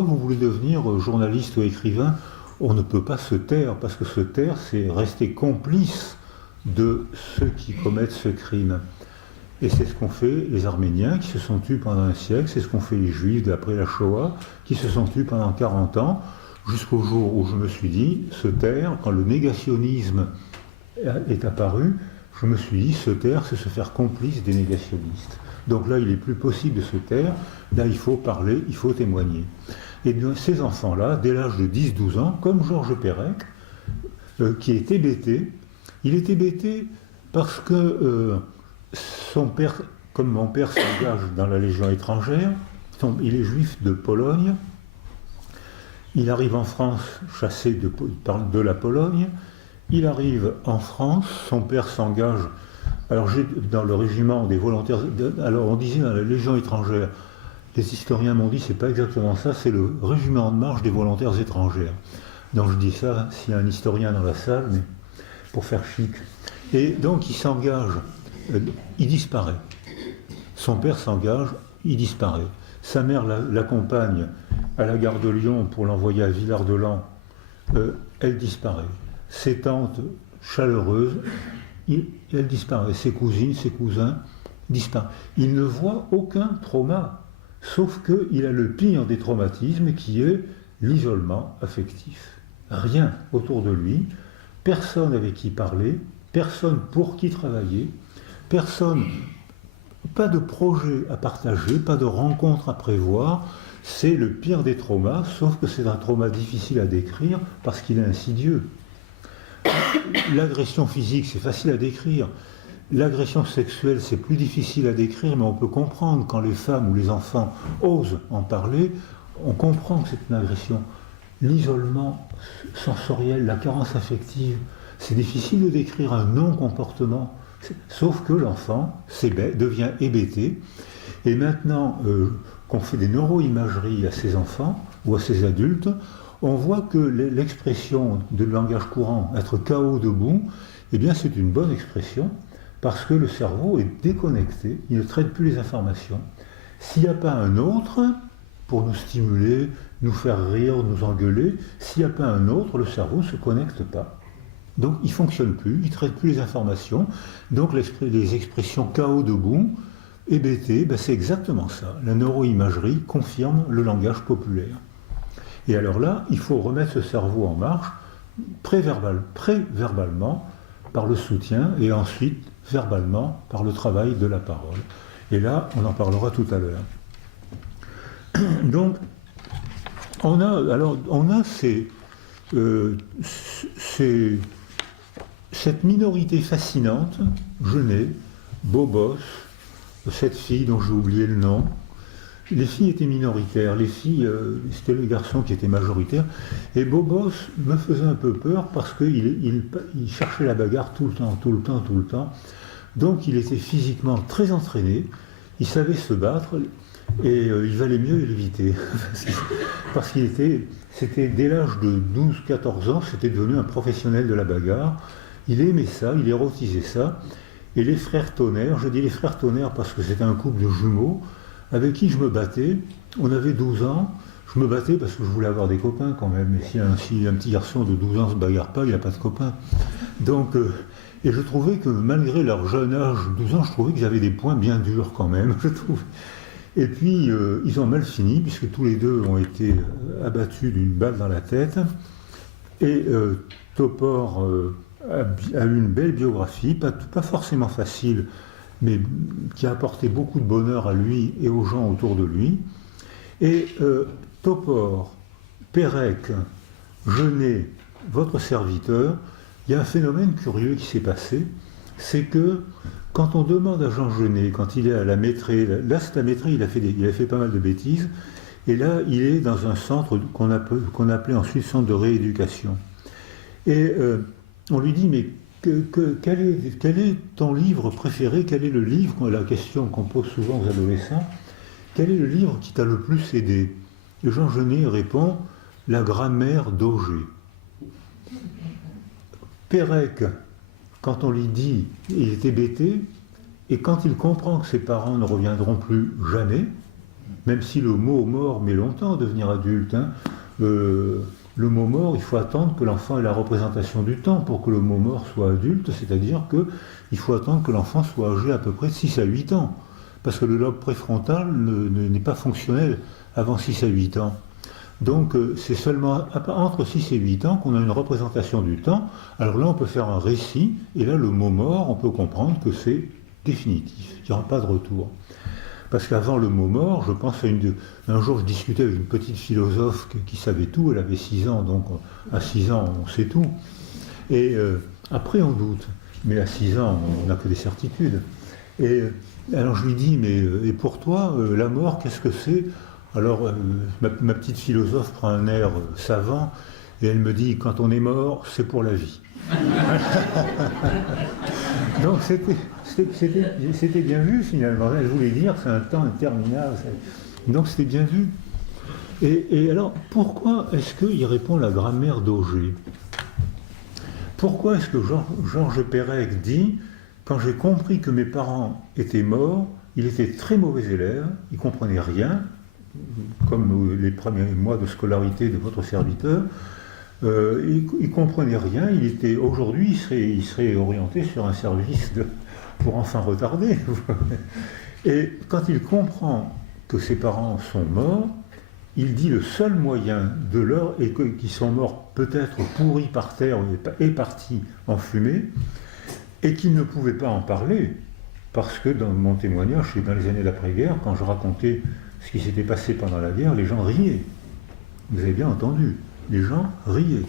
vous voulez devenir journaliste ou écrivain? On ne peut pas se taire, parce que se taire, c'est rester complice de ceux qui commettent ce crime. Et c'est ce qu'ont fait les Arméniens qui se sont tués pendant un siècle, c'est ce qu'ont fait les Juifs d'après la Shoah, qui se sont tués pendant 40 ans. jusqu'au jour où je me suis dit, se taire, quand le négationnisme est apparu, je me suis dit, se taire, c'est se faire complice des négationnistes. Donc là, il n'est plus possible de se taire, là, il faut parler, il faut témoigner. Et bien, ces enfants-là, dès l'âge de 10-12 ans, comme Georges Perec, qui est hébété, il est hébété parce que son père, comme mon père s'engage dans la Légion étrangère, il est juif de Pologne, il arrive en France chassé de la Pologne, il arrive en France, son père s'engage, alors dans le régiment des volontaires, alors on disait dans la Légion étrangère, les historiens m'ont dit c'est pas exactement ça, c'est le régiment de marche des volontaires étrangères. Donc je dis ça s'il y a un historien dans la salle, mais pour faire chic. Et donc il s'engage, il disparaît. Son père s'engage, il disparaît. Sa mère l'accompagne à la gare de Lyon pour l'envoyer à Villard-de-Lans, elle disparaît. Ses tantes chaleureuses, elle disparaît. Ses cousines, ses cousins disparaissent. Il ne voit aucun trauma, sauf qu'il a le pire des traumatismes qui est l'isolement affectif. Rien autour de lui, personne avec qui parler, personne pour qui travailler, personne, pas de projet à partager, pas de rencontre à prévoir. C'est le pire des traumas, sauf que c'est un trauma difficile à décrire parce qu'il est insidieux. L'agression physique, c'est facile à décrire. L'agression sexuelle, c'est plus difficile à décrire, mais on peut comprendre quand les femmes ou les enfants osent en parler, on comprend que c'est une agression. L'isolement sensoriel, la carence affective, c'est difficile de décrire un non-comportement, sauf que l'enfant devient hébété. Et maintenant qu'on fait des neuroimageries à ces enfants ou à ces adultes, on voit que l'expression de langage courant, être KO debout, eh bien c'est une bonne expression, parce que le cerveau est déconnecté, il ne traite plus les informations. S'il n'y a pas un autre pour nous stimuler, nous faire rire, nous engueuler, s'il n'y a pas un autre, le cerveau ne se connecte pas. Donc il ne fonctionne plus, il ne traite plus les informations. Donc les expressions KO debout, hébété, c'est exactement ça. La neuroimagerie confirme le langage populaire. Et alors là, il faut remettre ce cerveau en marche, préverbalement, par le soutien, et ensuite verbalement, par le travail de la parole. Et là, on en parlera tout à l'heure. Donc, on a cette minorité fascinante, Genet, Bobos, cette fille dont j'ai oublié le nom. Les filles étaient minoritaires, les filles, c'était le garçon qui était majoritaire. Et Bobos me faisait un peu peur parce qu'il cherchait la bagarre tout le temps. Donc il était physiquement très entraîné, il savait se battre et il valait mieux l'éviter. Parce c'était dès l'âge de 12-14 ans, c'était devenu un professionnel de la bagarre. Il aimait ça, il érotisait ça. Et les frères Tonnerre, je dis les frères Tonnerre parce que c'était un couple de jumeaux, avec qui je me battais. On avait 12 ans, je me battais parce que je voulais avoir des copains quand même. Et si un petit garçon de 12 ans ne se bagarre pas, il n'a pas de copains. Donc, et je trouvais que malgré leur jeune âge, 12 ans, je trouvais qu'ils avaient des points bien durs quand même, je trouve. Et puis, ils ont mal fini, puisque tous les deux ont été abattus d'une balle dans la tête. Et Topor a eu une belle biographie, pas forcément facile, mais qui a apporté beaucoup de bonheur à lui et aux gens autour de lui. Et Topor, Perec, Genet, votre serviteur, il y a un phénomène curieux qui s'est passé, c'est que quand on demande à Jean Genet, quand il est à la Métrée, là c'est la Métrée, il a fait pas mal de bêtises, et là il est dans un centre qu'on appelait ensuite centre de rééducation. Et on lui dit, mais quel est ton livre préféré? Quel est le livre, la question qu'on pose souvent aux adolescents, quel est le livre qui t'a le plus aidé? Et Jean Genet répond, La grammaire d'Auger. Perec, quand on lui dit, il est hébété, et quand il comprend que ses parents ne reviendront plus jamais, même si le mot mort met longtemps à devenir adulte, le mot mort, il faut attendre que l'enfant ait la représentation du temps pour que le mot mort soit adulte, c'est-à-dire qu'il faut attendre que l'enfant soit âgé à peu près de 6 à 8 ans, parce que le lobe préfrontal n'est pas fonctionnel avant 6 à 8 ans. Donc c'est seulement entre 6 et 8 ans qu'on a une représentation du temps. Alors là, on peut faire un récit, et là, le mot mort, on peut comprendre que c'est définitif, il n'y aura pas de retour. Parce qu'avant le mot mort, je pense un jour, je discutais avec une petite philosophe qui savait tout, elle avait 6 ans, donc à 6 ans, on sait tout. Et après, on doute, mais à 6 ans, on n'a que des certitudes. Et alors je lui dis, mais et pour toi, la mort, qu'est-ce que c'est? Alors ma petite philosophe prend un air savant, et elle me dit, quand on est mort, c'est pour la vie. Donc c'était bien vu finalement. Elle voulait dire c'est un temps interminable. Donc c'était bien vu. Et alors pourquoi est-ce qu'il répond la grammaire d'Auger? Pourquoi est-ce que Georges Perec dit quand j'ai compris que mes parents étaient morts, il était très mauvais élève, il ne comprenait rien, comme les premiers mois de scolarité de votre serviteur. Il ne comprenait rien, aujourd'hui il serait orienté sur un service pour enfants retardés. Et quand il comprend que ses parents sont morts, il dit le seul moyen de leur, et qu'ils sont morts peut-être pourris par terre et partis en fumée, et qu'il ne pouvait pas en parler, parce que dans mon témoignage, dans les années d'après-guerre, quand je racontais ce qui s'était passé pendant la guerre, les gens riaient. Vous avez bien entendu. Les gens riaient,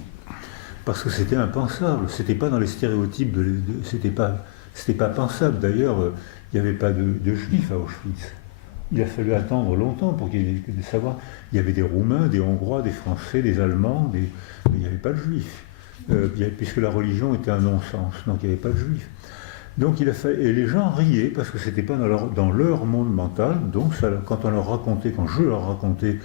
parce que c'était impensable, c'était pas dans les stéréotypes, c'était pas pensable. D'ailleurs, il n'y avait pas de juifs à Auschwitz. Il a fallu attendre longtemps pour qu'il y ait de savoir. Il y avait des Roumains, des Hongrois, des Français, des Allemands, mais il n'y avait pas de juifs, puisque la religion était un non-sens, donc il n'y avait pas de juifs. Donc et les gens riaient parce que c'était pas dans leur monde mental. Donc quand je leur racontais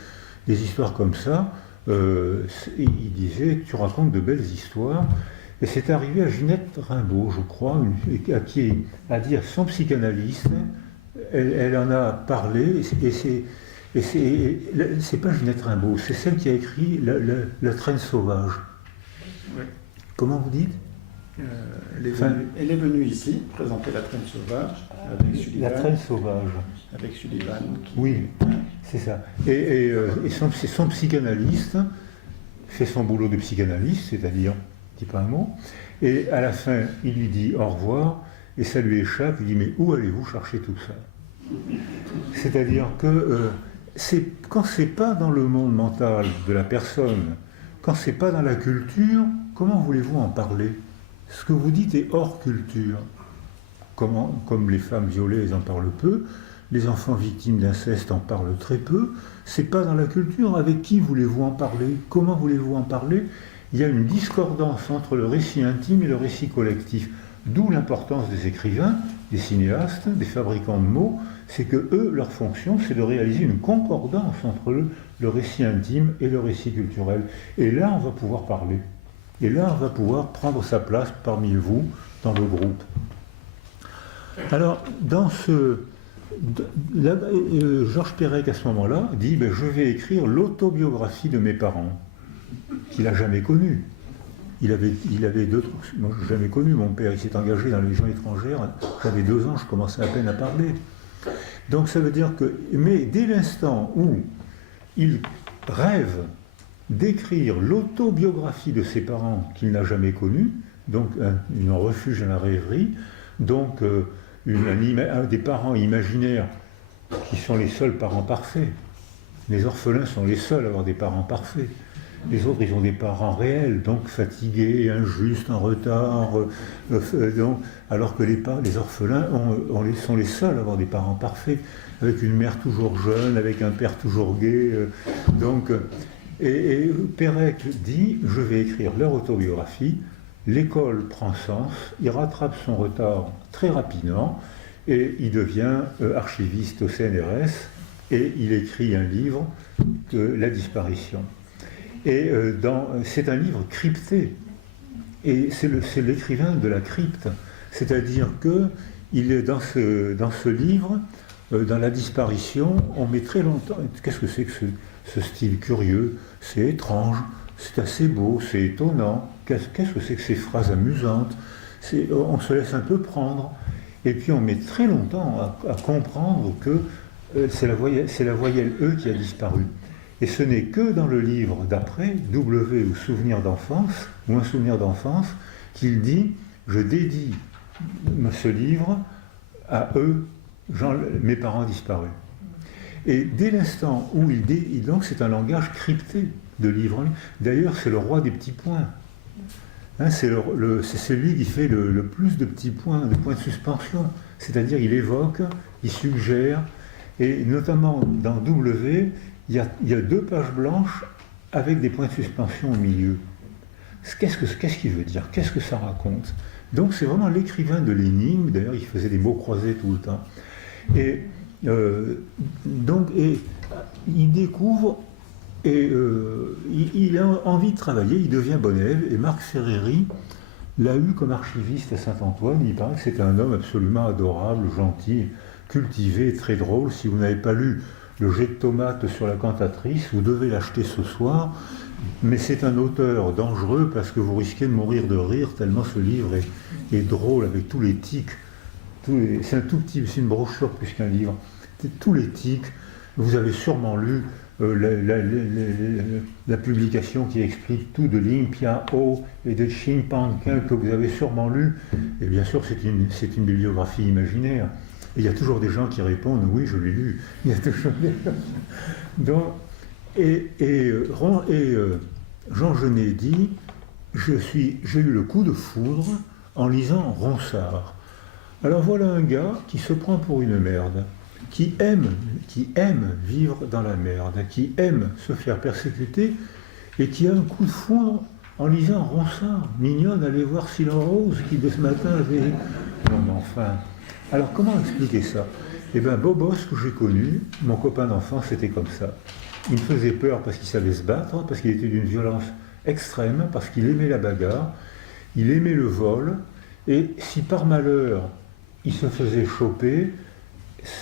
des histoires comme ça, il disait, tu racontes de belles histoires. Et c'est arrivé à Ginette Rimbaud, je crois, qui a dit à son psychanalyste, elle en a parlé, et c'est pas Ginette Rimbaud, c'est celle qui a écrit La traîne sauvage. Oui. Comment vous dites? Elle est venue ici présenter La traîne sauvage avec Sullivan. La traîne sauvage. Avec Sullivan. Oui, c'est ça. Et son psychanalyste fait son boulot de psychanalyste, c'est-à-dire, je ne dis pas un mot, et à la fin, il lui dit au revoir, et ça lui échappe, il dit, mais où allez-vous chercher tout ça? C'est-à-dire que quand c'est pas dans le monde mental de la personne, quand c'est pas dans la culture, comment voulez-vous en parler? Ce que vous dites est hors culture. Comme les femmes violées, elles en parlent peu, les enfants victimes d'inceste en parlent très peu, c'est pas dans la culture. Avec qui voulez-vous en parler? Comment voulez-vous en parler? Il y a une discordance entre le récit intime et le récit collectif. D'où l'importance des écrivains, des cinéastes, des fabricants de mots, c'est que eux, leur fonction, c'est de réaliser une concordance entre le récit intime et le récit culturel. Et là, on va pouvoir parler. Et là, on va pouvoir prendre sa place parmi vous, dans le groupe. Alors, Georges Perec, à ce moment-là, dit je vais écrire l'autobiographie de mes parents, qu'il n'a jamais connue. Il avait d'autres. Moi, je n'ai jamais connu. Mon père, il s'est engagé dans les Légion étrangère. J'avais 2 ans, je commençais à peine à parler. Donc, ça veut dire que. Mais dès l'instant où il rêve d'écrire l'autobiographie de ses parents qu'il n'a jamais connue, donc un refuge dans la rêverie, donc des parents imaginaires qui sont les seuls parents parfaits. Les orphelins sont les seuls à avoir des parents parfaits. Les autres, ils ont des parents réels, donc fatigués, injustes, en retard, alors que les orphelins sont les seuls à avoir des parents parfaits, avec une mère toujours jeune, avec un père toujours gai. Et Perec dit, je vais écrire leur autobiographie, l'école prend sens, il rattrape son retard très rapidement, et il devient archiviste au CNRS, et il écrit un livre, La disparition. Et c'est un livre crypté, et c'est l'écrivain de la crypte, c'est-à-dire que il est dans ce livre, dans La disparition, on met très longtemps. Qu'est-ce que c'est que ce style curieux? C'est étrange, c'est assez beau, c'est étonnant. Qu'est-ce que c'est que ces phrases amusantes? On se laisse un peu prendre, et puis on met très longtemps à comprendre que c'est la voyelle E qui a disparu. Et ce n'est que dans le livre d'après, W ou Souvenir d'enfance, ou Un souvenir d'enfance, qu'il dit « Je dédie ce livre à eux, mes parents disparus ». Et dès l'instant où donc c'est un langage crypté de livre. D'ailleurs, c'est le roi des petits points. Hein, c'est celui qui fait le plus de petits points, de points de suspension. C'est-à-dire, il évoque, il suggère, et notamment dans W, il y a 2 pages blanches avec des points de suspension au milieu. Qu'est-ce qu'il veut dire? Qu'est-ce que ça raconte? Donc c'est vraiment l'écrivain de l'énigme. D'ailleurs, il faisait des mots croisés tout le temps. Et il découvre et il a envie de travailler, il devient bon élève. Et Marc Ferreri l'a eu comme archiviste à Saint-Antoine. Il paraît que c'est un homme absolument adorable, gentil, cultivé, très drôle. Si vous n'avez pas lu Le jet de tomates sur la cantatrice, vous devez l'acheter ce soir, mais c'est un auteur dangereux parce que vous risquez de mourir de rire tellement ce livre est drôle avec tous les tics. C'est un tout petit, c'est une brochure plus qu'un livre. Tous les tics. Vous avez sûrement lu la publication qui explique tout de Ling Piao et de Xin Panquin que vous avez sûrement lu. Et bien sûr, c'est une bibliographie imaginaire. Et il y a toujours des gens qui répondent « oui, je l'ai lu ». Il y a toujours des gens. Donc, Jean Genet dit « j'ai eu le coup de foudre en lisant Ronsard ». Alors voilà un gars qui se prend pour une merde, qui aime vivre dans la merde, qui aime se faire persécuter et qui a un coup de foudre en lisant Ronsard. Mignonne, allez voir Silent Rose qui de ce matin avait... Non mais enfin... Alors comment expliquer ça? Eh bien Bobos que j'ai connu, mon copain d'enfance, c'était comme ça. Il me faisait peur parce qu'il savait se battre, parce qu'il était d'une violence extrême, parce qu'il aimait la bagarre, il aimait le vol, et si par malheur il se faisait choper,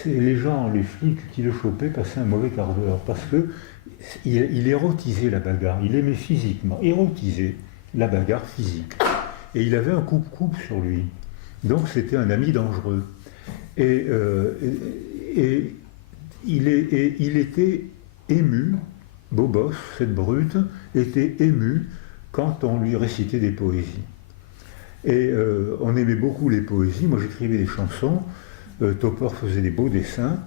les gens, les flics qui le chopaient passaient un mauvais quart d'heure, parce qu'il érotisait la bagarre, il aimait physiquement, érotiser la bagarre physique. Et il avait un coupe-coupe sur lui. Donc c'était un ami dangereux. Et il était ému, Bobos, cette brute, était ému quand on lui récitait des poésies. Et on aimait beaucoup les poésies. Moi j'écrivais des chansons, Topor faisait des beaux dessins,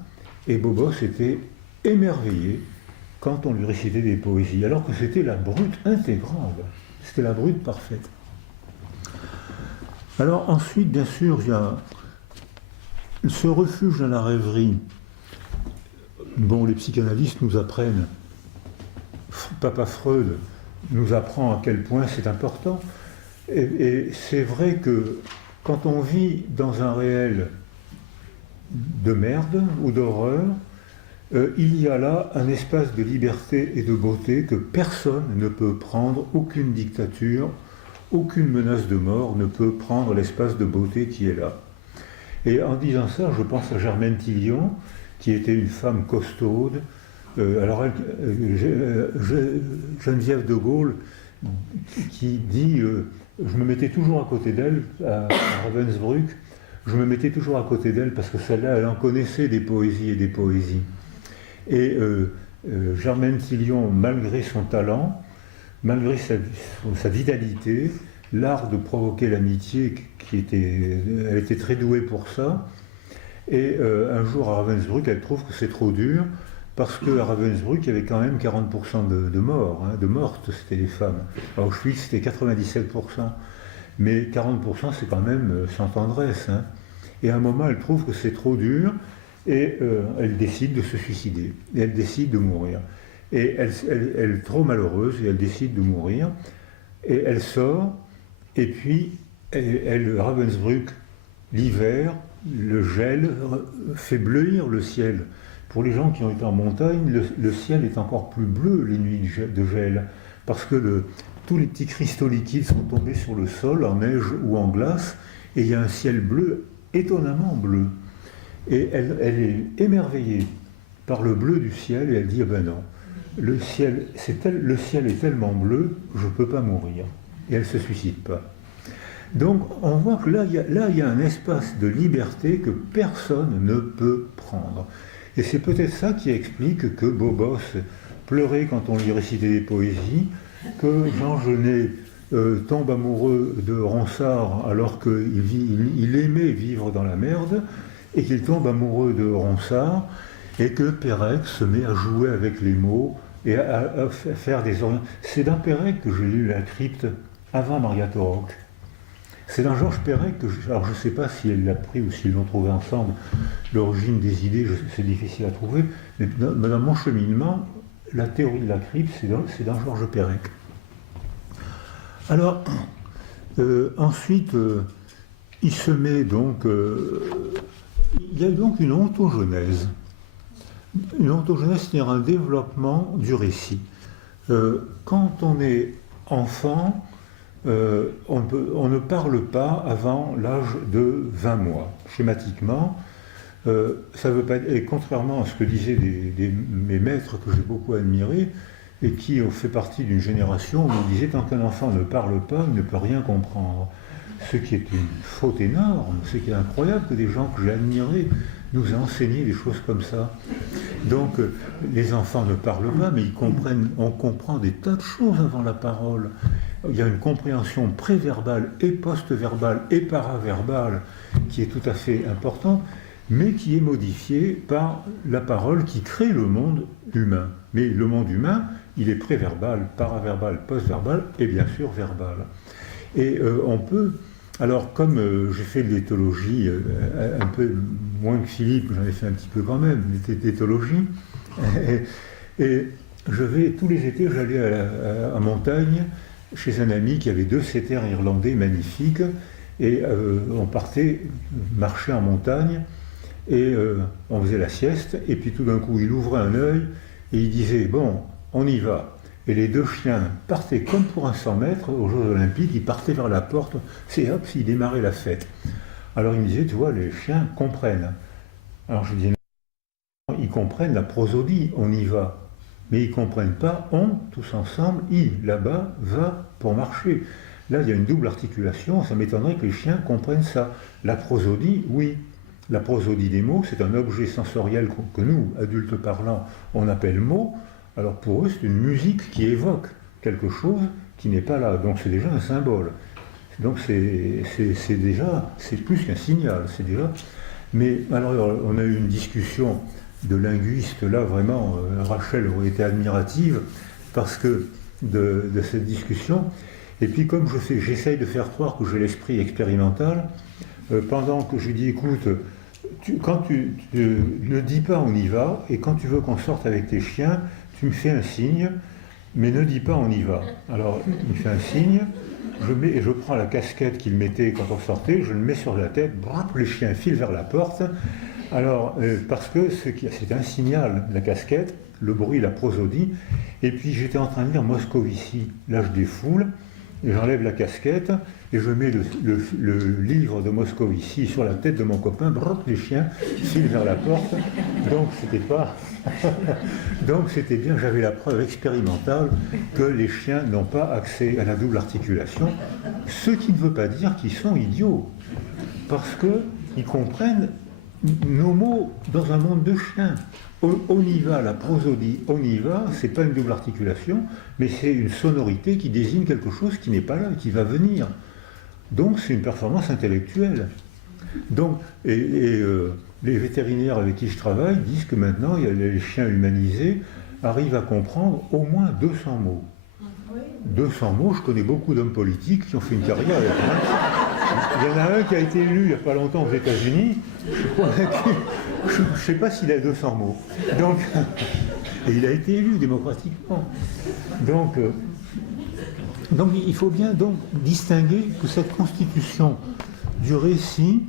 et Bobos était émerveillé quand on lui récitait des poésies, alors que c'était la brute intégrale, c'était la brute parfaite. Alors ensuite, bien sûr, il y a ce refuge dans la rêverie. Bon, les psychanalystes nous apprennent, Papa Freud nous apprend à quel point c'est important. Et c'est vrai que quand on vit dans un réel de merde ou d'horreur, il y a là un espace de liberté et de beauté que personne ne peut prendre, aucune dictature, aucune menace de mort ne peut prendre l'espace de beauté qui est là. Et en disant ça, je pense à Germaine Tillion, qui était une femme costaude. Geneviève de Gaulle, qui dit je me mettais toujours à côté d'elle, à Ravensbrück, je me mettais toujours à côté d'elle parce que celle-là, elle en connaissait des poésies et des poésies. Et Germaine Tillion, malgré son talent, malgré sa vitalité, l'art de provoquer l'amitié, elle était très douée pour ça. Et un jour à Ravensbrück, elle trouve que c'est trop dur, parce qu'à Ravensbrück, il y avait quand même 40% de morts, de mortes, c'était les femmes. À Auschwitz, c'était 97%. Mais 40%, c'est quand même sans tendresse. Et à un moment, elle trouve que c'est trop dur, et elle décide de se suicider. Et elle décide de mourir. Et elle est trop malheureuse, et elle décide de mourir. Et elle sort, et puis Ravensbrück, l'hiver, le gel fait bleuir le ciel. Pour les gens qui ont été en montagne, le ciel est encore plus bleu les nuits de gel, parce que tous les petits cristaux liquides sont tombés sur le sol, en neige ou en glace, et il y a un ciel bleu, étonnamment bleu. Et elle est émerveillée par le bleu du ciel, et elle dit, ben non, le ciel est tellement bleu, je ne peux pas mourir. Et elle ne se suicide pas. Donc on voit que là, il y a un espace de liberté que personne ne peut prendre. Et c'est peut-être ça qui explique que Bobos pleurer quand on lui récitait des poésies, que Jean Genet tombe amoureux de Ronsard alors qu'il aimait vivre dans la merde, et qu'il tombe amoureux de Ronsard, et que Perec se met à jouer avec les mots et à faire des orientations. C'est dans Perec que j'ai lu La Crypte avant Margaret O'Rourke. C'est dans Georges Perec que alors je ne sais pas si elle l'a pris ou s'ils l'ont trouvé ensemble, l'origine des idées, c'est difficile à trouver, mais dans mon cheminement, la théorie de la crypte, c'est dans Georges Perec. Alors, ensuite, il se met donc... il y a donc une ontogenèse. Une ontogenèse, c'est-à-dire un développement du récit. Quand on est enfant, on ne parle pas avant l'âge de 20 mois. Schématiquement, ça veut pas, et contrairement à ce que disaient mes maîtres que j'ai beaucoup admirés, et qui ont fait partie d'une génération où on disait tant qu'un enfant ne parle pas, il ne peut rien comprendre. Ce qui est une faute énorme, ce qui est incroyable que des gens que j'ai admirés nous aient enseigné des choses comme ça. Donc les enfants ne parlent pas, mais on comprend des tas de choses avant la parole. Il y a une compréhension préverbale et post-verbale et paraverbale qui est tout à fait importante, mais qui est modifiée par la parole qui crée le monde humain. Mais le monde humain, il est préverbal, paraverbal, post-verbal et bien sûr verbal. Et on peut... Alors, comme j'ai fait de l'éthologie, un peu moins que Philippe, j'en ai fait un petit peu quand même, d'éthologie, et tous les étés, j'allais à Montagne, chez un ami qui avait 2 setters irlandais magnifiques, et on partait marcher en montagne, et on faisait la sieste, et puis tout d'un coup, il ouvrait un œil, et il disait, bon, on y va. Et les 2 chiens partaient comme pour un 100 mètres aux Jeux Olympiques, ils partaient vers la porte, c'est hop, ils démarraient la fête. Alors il me disait, tu vois, les chiens comprennent. Alors je disais, non, ils comprennent la prosodie, on y va. Mais ils ne comprennent pas, on, tous ensemble, il, là-bas, va pour marcher. Là, il y a une double articulation, ça m'étonnerait que les chiens comprennent ça. La prosodie, oui. La prosodie des mots, c'est un objet sensoriel que nous, adultes parlants, on appelle mot. Alors pour eux, c'est une musique qui évoque quelque chose qui n'est pas là. Donc c'est déjà un symbole. Donc c'est déjà, c'est plus qu'un signal. C'est déjà. Mais alors on a eu une discussion de linguistes là, vraiment, Rachel aurait été admirative parce que de cette discussion. Et puis comme j'essaye de faire croire que j'ai l'esprit expérimental, pendant que je lui dis, écoute, quand tu ne dis pas on y va, et quand tu veux qu'on sorte avec tes chiens, tu me fais un signe, mais ne dis pas on y va. Alors, il me fait un signe, je prends la casquette qu'il mettait quand on sortait, je le mets sur la tête, brap, les chiens filent vers la porte. Alors, parce que c'est un signal, la casquette, le bruit, la prosodie, et puis j'étais en train de lire Moscovici, l'âge des foules, et j'enlève la casquette, et je mets le livre de Moscovici sur la tête de mon copain, brrr, les chiens filent vers la porte, donc c'était pas... donc c'était bien, j'avais la preuve expérimentale que les chiens n'ont pas accès à la double articulation, ce qui ne veut pas dire qu'ils sont idiots, parce qu'ils comprennent nos mots dans un monde de chiens. On y va, la prosodie, on y va, c'est pas une double articulation, mais c'est une sonorité qui désigne quelque chose qui n'est pas là, qui va venir. Donc c'est une performance intellectuelle. Donc, les vétérinaires avec qui je travaille disent que maintenant, les chiens humanisés arrivent à comprendre au moins 200 mots. 200 mots, je connais beaucoup d'hommes politiques qui ont fait une carrière avec moi. Il y en a un qui a été élu il n'y a pas longtemps aux États-Unis, je ne sais pas s'il a 200 mots. Donc, et il a été élu démocratiquement. Donc il faut bien donc distinguer que cette constitution du récit,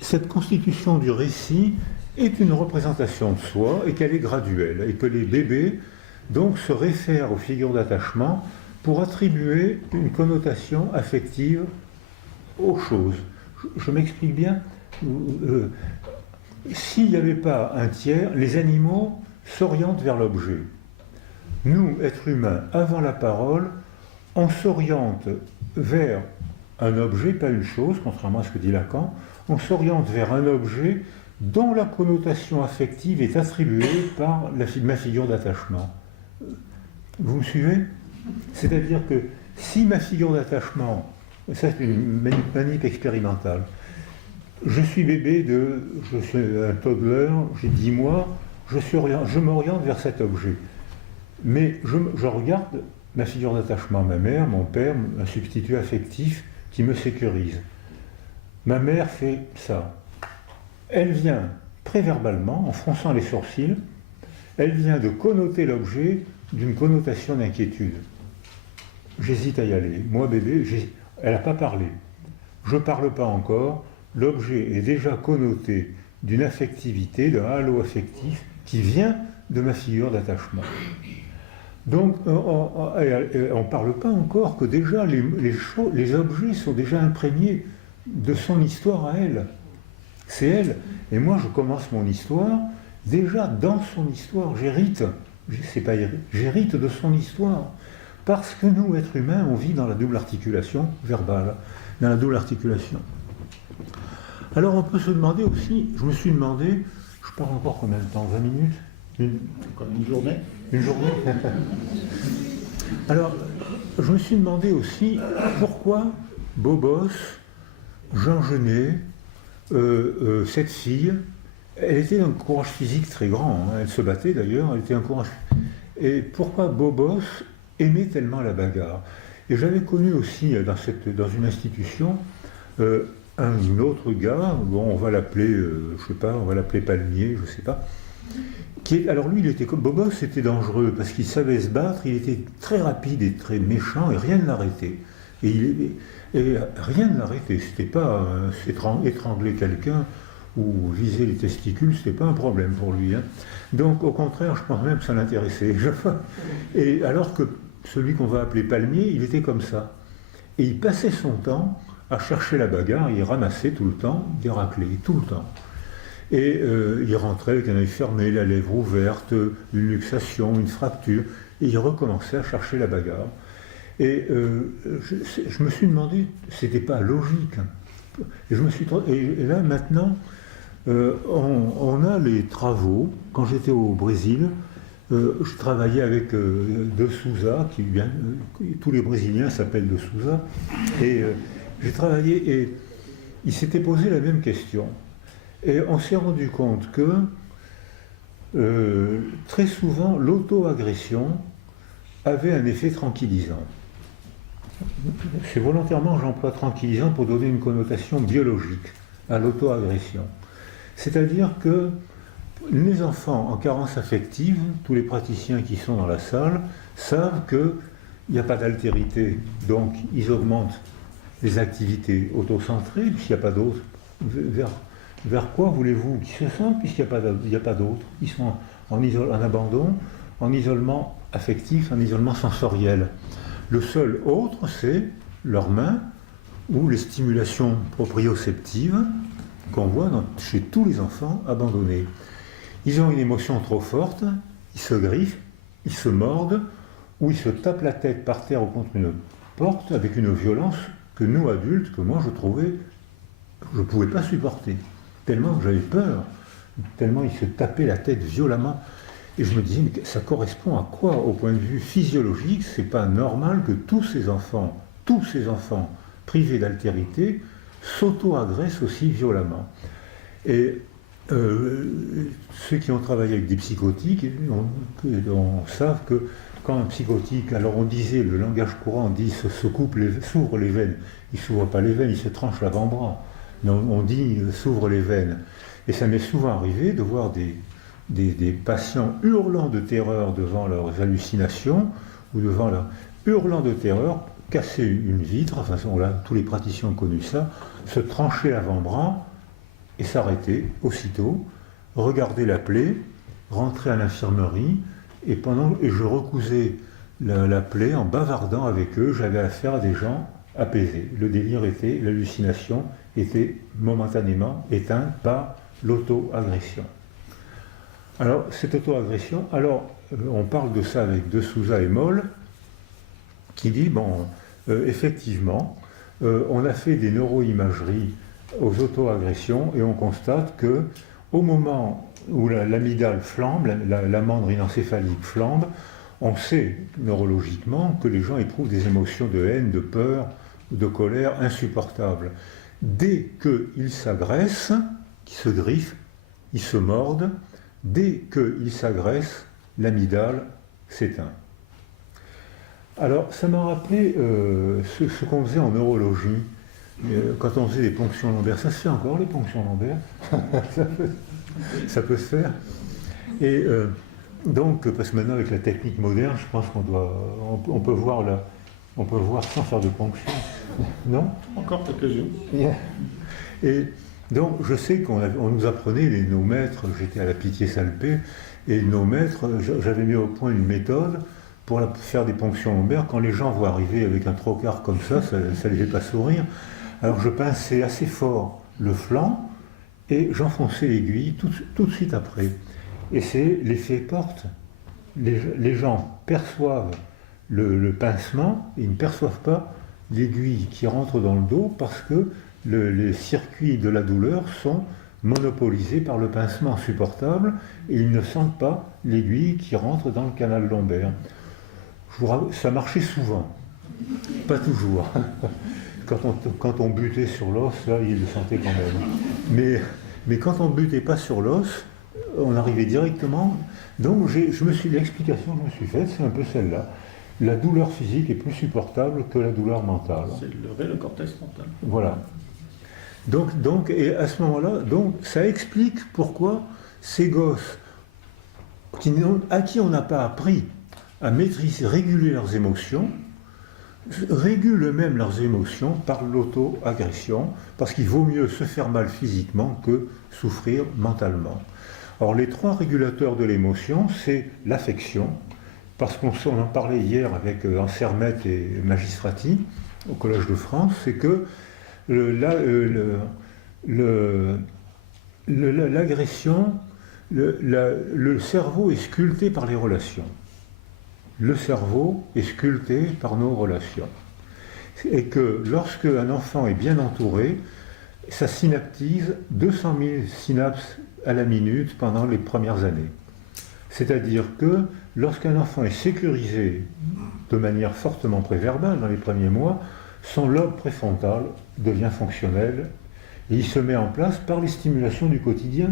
cette constitution du récit est une représentation de soi et qu'elle est graduelle et que les bébés donc se réfèrent aux figures d'attachement pour attribuer une connotation affective aux choses. Je m'explique bien. S'il n'y avait pas un tiers, les animaux s'orientent vers l'objet. Nous, êtres humains, avant la parole, on s'oriente vers un objet, pas une chose, contrairement à ce que dit Lacan, on s'oriente vers un objet dont la connotation affective est attribuée par ma figure d'attachement. Vous me suivez? C'est-à-dire que si ma figure d'attachement, ça c'est une manip expérimentale, je suis bébé je suis un toddler, j'ai 10 mois, je m'oriente vers cet objet. Mais je regarde ma figure d'attachement, ma mère, mon père, un substitut affectif qui me sécurise. Ma mère fait ça. Elle vient préverbalement, en fronçant les sourcils, elle vient de connoter l'objet d'une connotation d'inquiétude. J'hésite à y aller. Moi, bébé, elle n'a pas parlé. Je ne parle pas encore. L'objet est déjà connoté d'une affectivité, d'un halo affectif qui vient de ma figure d'attachement. Donc, on ne parle pas encore que déjà les objets sont déjà imprégnés de son histoire à elle. C'est elle. Et moi, je commence mon histoire déjà dans son histoire. J'hérite de son histoire. Parce que nous, êtres humains, on vit dans la double articulation verbale, dans la double articulation. Alors, on peut se demander aussi, je me suis demandé, je parle encore combien de temps? 20 minutes? Comme une journée. Une journée. Alors, je me suis demandé aussi pourquoi Bobos, Jean Genet, cette fille, elle était d'un courage physique très grand, hein, elle se battait d'ailleurs, elle était un courage. Et pourquoi Bobos aimait tellement la bagarre? Et j'avais connu aussi dans une institution un autre gars, bon, on va l'appeler, je sais pas, on va l'appeler Palmier, je sais pas. Alors lui, il était comme Bobos, c'était dangereux parce qu'il savait se battre, il était très rapide et très méchant et rien ne l'arrêtait. Et rien ne l'arrêtait. C'était pas étrangler quelqu'un ou viser les testicules, c'était pas un problème pour lui. Hein. Donc au contraire, je pense même que ça l'intéressait. Et alors que celui qu'on va appeler Palmier, il était comme ça. Et il passait son temps à chercher la bagarre, il ramassait tout le temps des raclés, tout le temps. Et il rentrait avec un œil fermé, la lèvre ouverte, une luxation, une fracture, et il recommençait à chercher la bagarre. Et je me suis demandé, c'était pas logique. Et là maintenant, on a les travaux. Quand j'étais au Brésil, je travaillais avec De Souza, tous les Brésiliens s'appellent De Souza, et j'ai travaillé et il s'était posé la même question. Et on s'est rendu compte que très souvent l'auto-agression avait un effet tranquillisant. C'est volontairement j'emploie tranquillisant pour donner une connotation biologique à l'auto-agression. C'est-à-dire que les enfants en carence affective, tous les praticiens qui sont dans la salle, savent qu'il n'y a pas d'altérité, donc ils augmentent les activités autocentrées, puisqu'il n'y a pas d'autres. Vers quoi voulez-vous qu'ils se sentent, puisqu'il n'y a pas d'autres? Ils sont en abandon, en isolement affectif, en isolement sensoriel. Le seul autre, c'est leurs mains ou les stimulations proprioceptives qu'on voit chez tous les enfants abandonnés. Ils ont une émotion trop forte, ils se griffent, ils se mordent, ou ils se tapent la tête par terre ou contre une porte avec une violence que nous, adultes, que moi je trouvais, je ne pouvais pas supporter. Tellement que j'avais peur, tellement ils se tapaient la tête violemment. Et je me disais, mais ça correspond à quoi? Au point de vue physiologique, c'est pas normal que tous ces enfants privés d'altérité, s'auto-agressent aussi violemment. Et ceux qui ont travaillé avec des psychotiques on savent que quand un psychotique, alors on disait, le langage courant dit s'ouvre les veines, il ne s'ouvre pas les veines, il se tranche l'avant-bras. Mais on dit s'ouvre les veines. Et ça m'est souvent arrivé de voir des patients hurlant de terreur devant leurs hallucinations ou hurlant de terreur, casser une vitre, enfin tous les praticiens ont connu ça, se trancher l'avant-bras et s'arrêter aussitôt, regarder la plaie, rentrer à l'infirmerie et je recousais la plaie en bavardant avec eux. J'avais affaire à des gens apaisés. Le délire l'hallucination était momentanément éteinte par l'auto-agression. Alors, cette auto-agression, on parle de ça avec De Souza et Moll, qui dit, effectivement, on a fait des neuroimageries aux auto-agressions et on constate au moment où l'amygdale flambe, l'amande rhinencéphalique flambe, on sait neurologiquement que les gens éprouvent des émotions de haine, de peur, de colère insupportables. Dès qu'ils s'agressent, qu'ils se griffent, ils se mordent, dès qu'ils s'agressent, l'amygdale s'éteint. Alors, ça m'a rappelé ce qu'on faisait en neurologie, quand on faisait des ponctions lombaires. Ça se fait encore, les ponctions lombaires? Ça peut se faire. Et donc, parce que maintenant, avec la technique moderne, je pense on peut voir sans faire de ponction. Non? Encore quelques-unes. Et donc, je sais qu'on nous apprenait, nos maîtres, j'étais à la Pitié-Salpêt, et nos maîtres, j'avais mis au point une méthode pour faire des ponctions lombaires. Quand les gens voient arriver avec un trocard comme ça ne les fait pas sourire. Alors je pinçais assez fort le flanc et j'enfonçais l'aiguille tout de suite après. Et c'est l'effet porte. Les gens perçoivent le pincement et ils ne perçoivent pas l'aiguille qui rentre dans le dos parce que les circuits de la douleur sont monopolisés par le pincement insupportable et ils ne sentent pas l'aiguille qui rentre dans le canal lombaire. Ça marchait souvent, pas toujours. Quand on butait sur l'os, là, il le sentait quand même. Mais quand on ne butait pas sur l'os, on arrivait directement. Donc l'explication que je me suis faite, c'est un peu celle-là. La douleur physique est plus supportable que la douleur mentale. C'est lever le cortex frontal. Voilà. Donc, et à ce moment-là, ça explique pourquoi ces gosses à qui on n'a pas appris à maîtriser, réguler leurs émotions, régulent eux-mêmes leurs émotions par l'auto-agression, parce qu'il vaut mieux se faire mal physiquement que souffrir mentalement. Or, les trois régulateurs de l'émotion, c'est l'affection, parce qu'on en parlait hier avec Ansermet et Magistrati au Collège de France, c'est que l'agression, le cerveau est sculpté par les relations. Le cerveau est sculpté par nos relations. Et que lorsque un enfant est bien entouré, ça synaptise 200 000 synapses à la minute pendant les premières années. C'est-à-dire que lorsqu'un enfant est sécurisé de manière fortement préverbale dans les premiers mois, son lobe préfrontal devient fonctionnel et il se met en place par les stimulations du quotidien,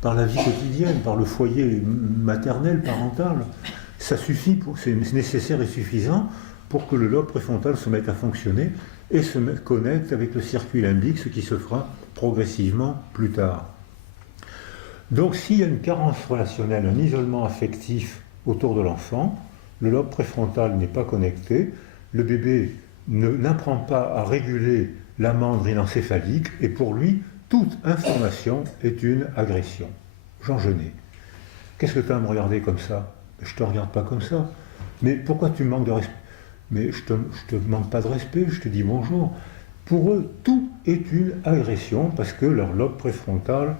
par la vie quotidienne, par le foyer maternel, parental. Ça suffit, c'est nécessaire et suffisant pour que le lobe préfrontal se mette à fonctionner et se connecte avec le circuit limbique, ce qui se fera progressivement plus tard. Donc s'il y a une carence relationnelle, un isolement affectif autour de l'enfant, le lobe préfrontal n'est pas connecté, le bébé n'apprend pas à réguler l'amande rhinencéphalique et pour lui, toute information est une agression. Jean Genet. Qu'est-ce que tu as à me regarder comme ça? Je ne te regarde pas comme ça. Mais pourquoi tu me manques de respect? Mais je te manque pas de respect, je te dis bonjour. Pour eux, tout est une agression parce que leur lobe préfrontal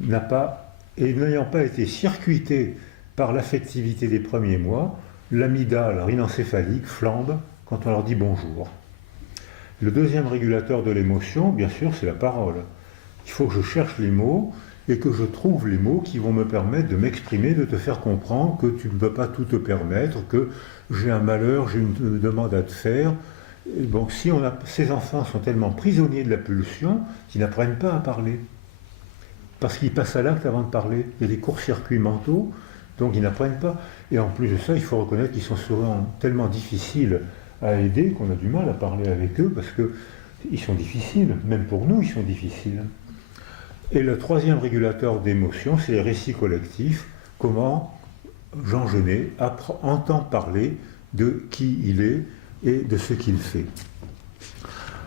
n'ayant pas été circuité par l'affectivité des premiers mois, l'amygdale rhinencéphalique flambe quand on leur dit bonjour. Le deuxième régulateur de l'émotion, bien sûr, c'est la parole. Il faut que je cherche les mots et que je trouve les mots qui vont me permettre de m'exprimer, de te faire comprendre que tu ne peux pas tout te permettre, que j'ai un malheur, j'ai une demande à te faire. Et bon, ces enfants sont tellement prisonniers de la pulsion qu'ils n'apprennent pas à parler. Parce qu'ils passent à l'acte avant de parler. Il y a des courts-circuits mentaux, donc ils n'apprennent pas. Et en plus de ça, il faut reconnaître qu'ils sont souvent tellement difficiles à aider qu'on a du mal à parler avec eux parce qu'ils sont difficiles. Même pour nous, ils sont difficiles. Et le troisième régulateur d'émotion, c'est les récits collectifs. Comment Jean Genet entend parler de qui il est et de ce qu'il fait.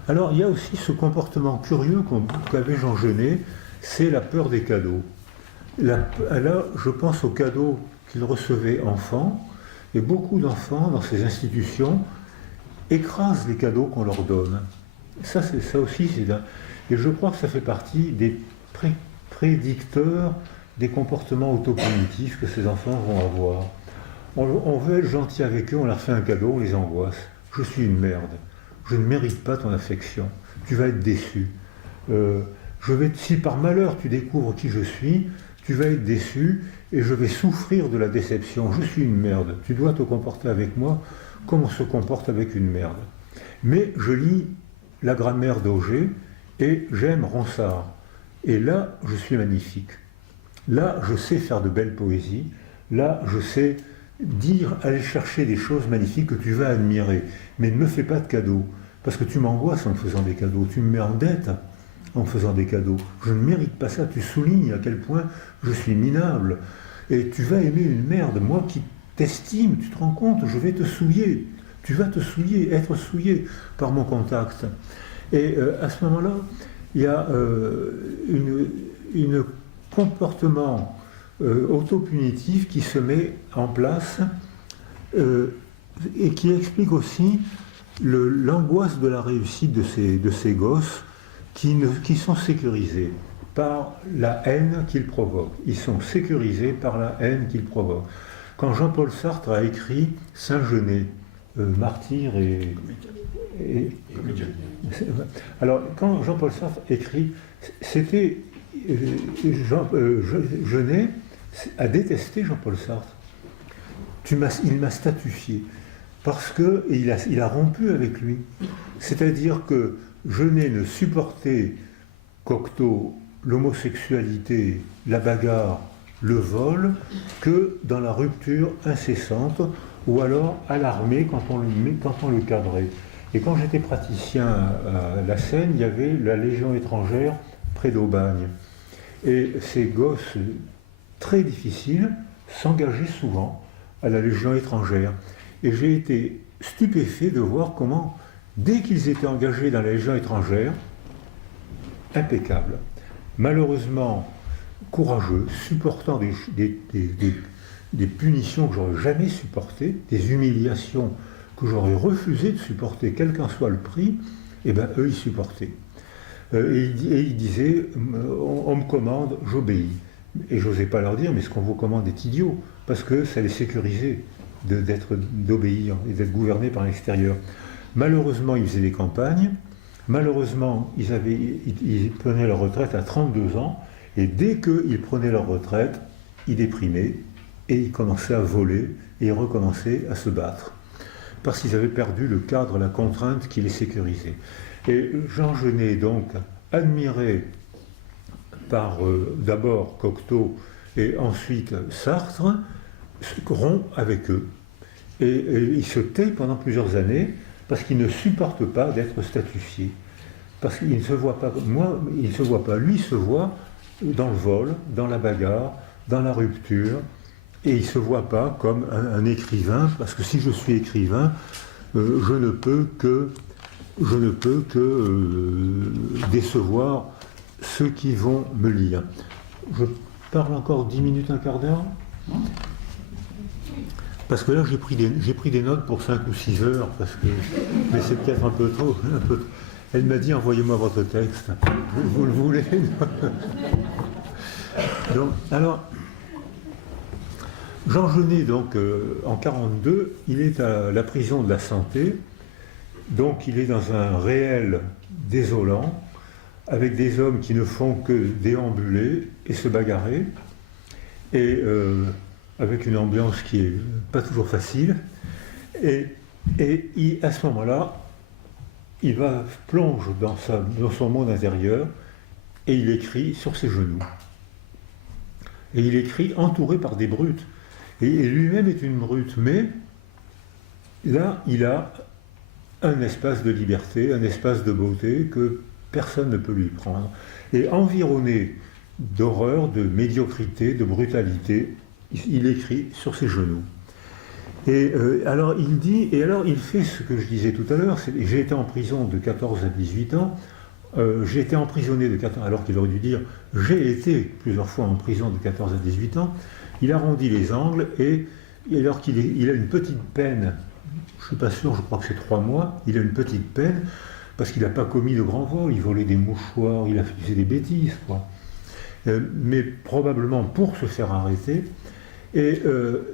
Alors, il y a aussi ce comportement curieux qu'avait Jean Genet, c'est la peur des cadeaux. Là, je pense aux cadeaux qu'il recevait enfant, et beaucoup d'enfants dans ces institutions écrasent les cadeaux qu'on leur donne. Ça aussi, et je crois que ça fait partie des prédicteurs des comportements autocognitifs que ces enfants vont avoir. On veut être gentil avec eux, on leur fait un cadeau, on les angoisse. Je suis une merde, je ne mérite pas ton affection, tu vas être déçu. si par malheur tu découvres qui je suis, tu vas être déçu et je vais souffrir de la déception. Je suis une merde. Tu dois te comporter avec moi comme on se comporte avec une merde. Mais je lis la grammaire d'Auger et j'aime Ronsard. Et là, je suis magnifique. Là, je sais faire de belles poésies. Là, je sais aller chercher des choses magnifiques que tu vas admirer. Mais ne me fais pas de cadeaux, parce que tu m'angoisses en me faisant des cadeaux. Tu me mets en dette en me faisant des cadeaux. Je ne mérite pas ça. Tu soulignes à quel point je suis minable. Et tu vas aimer une merde. Moi qui t'estime, tu te rends compte, je vais te souiller. Tu vas te souiller, être souillé par mon contact. Et à ce moment-là, il y a un comportement autopunitif qui se met en place et qui explique aussi l'angoisse de la réussite de ces gosses qui sont sécurisés par la haine qu'ils provoquent. Ils sont sécurisés par la haine qu'ils provoquent. Quand Jean-Paul Sartre a écrit Saint-Genès, martyr et alors, quand Jean-Paul Sartre écrit, c'était Genet a détesté Jean-Paul Sartre. Il m'a statufié parce qu'il a rompu avec lui. C'est-à-dire que Genet ne supportait Cocteau, l'homosexualité, la bagarre, le vol, que dans la rupture incessante, ou alors à l'armée quand on le cadrait. Et quand j'étais praticien à la Seine, il y avait la Légion étrangère près d'Aubagne. Et ces gosses très difficiles s'engageaient souvent à la Légion étrangère. Et j'ai été stupéfait de voir comment, dès qu'ils étaient engagés dans la Légion étrangère, impeccable, malheureusement courageux, supportant des punitions que j'aurais jamais supportées, des humiliations que j'aurais refusé de supporter, quel qu'en soit le prix, et bien eux ils supportaient. Et ils disaient, on me commande, j'obéis. Et j'osais pas leur dire, mais ce qu'on vous commande est idiot, parce que ça les sécurisait d'obéir et d'être gouvernés par l'extérieur. Malheureusement, ils faisaient des campagnes, malheureusement, ils prenaient leur retraite à 32 ans, et dès qu'ils prenaient leur retraite, ils déprimaient, et ils commençaient à voler, et ils recommençaient à se battre. Parce qu'ils avaient perdu le cadre, la contrainte qui les sécurisait. Et Jean Genet, donc, admiré par d'abord Cocteau et ensuite Sartre, rompt avec eux. Et il se tait pendant plusieurs années parce qu'il ne supporte pas d'être statufié. Parce qu'il ne se voit pas, il ne se voit pas, lui se voit dans le vol, dans la bagarre, dans la rupture, et il ne se voit pas comme un écrivain, parce que si je suis écrivain, je ne peux que décevoir ceux qui vont me lire. Je parle encore 10 minutes, un quart d'heure ? Parce que là, j'ai pris des notes pour 5 ou 6 heures, mais c'est peut-être un peu trop. Elle m'a dit, envoyez-moi votre texte. Vous le voulez ? Donc, alors, Jean Genet, donc, en 1942, il est à la prison de la Santé, donc il est dans un réel désolant, avec des hommes qui ne font que déambuler et se bagarrer, et avec une ambiance qui n'est pas toujours facile, et à ce moment-là, il plonge dans son monde intérieur, et il écrit sur ses genoux. Et il écrit entouré par des brutes. Et lui-même est une brute, mais là, il a un espace de liberté, un espace de beauté que personne ne peut lui prendre. Et environné d'horreur, de médiocrité, de brutalité, il écrit sur ses genoux. Et alors il fait ce que je disais tout à l'heure, j'ai été en prison de 14 à 18 ans, j'ai été emprisonné de 14 alors qu'il aurait dû dire j'ai été plusieurs fois en prison de 14 à 18 ans. Il arrondit les angles et alors qu'il a une petite peine, je ne suis pas sûr, je crois que c'est 3 mois, il a une petite peine parce qu'il n'a pas commis de grands vols, il volait des mouchoirs, il a fait des bêtises, quoi. Mais probablement pour se faire arrêter. Et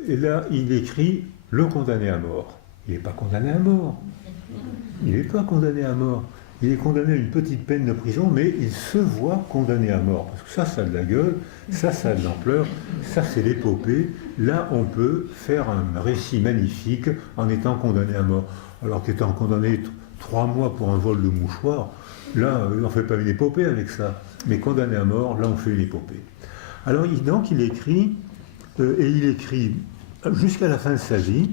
là, il écrit le condamné à mort. Il n'est pas condamné à mort. Il n'est pas condamné à mort. il est condamné à une petite peine de prison, mais il se voit condamné à mort. Parce que ça a de la gueule, ça a de l'ampleur, ça c'est l'épopée. Là, on peut faire un récit magnifique en étant condamné à mort. Alors qu'étant condamné 3 mois pour un vol de mouchoir, là, on ne fait pas une épopée avec ça. Mais condamné à mort, là, on fait une épopée. Alors, donc, il écrit, et il écrit jusqu'à la fin de sa vie,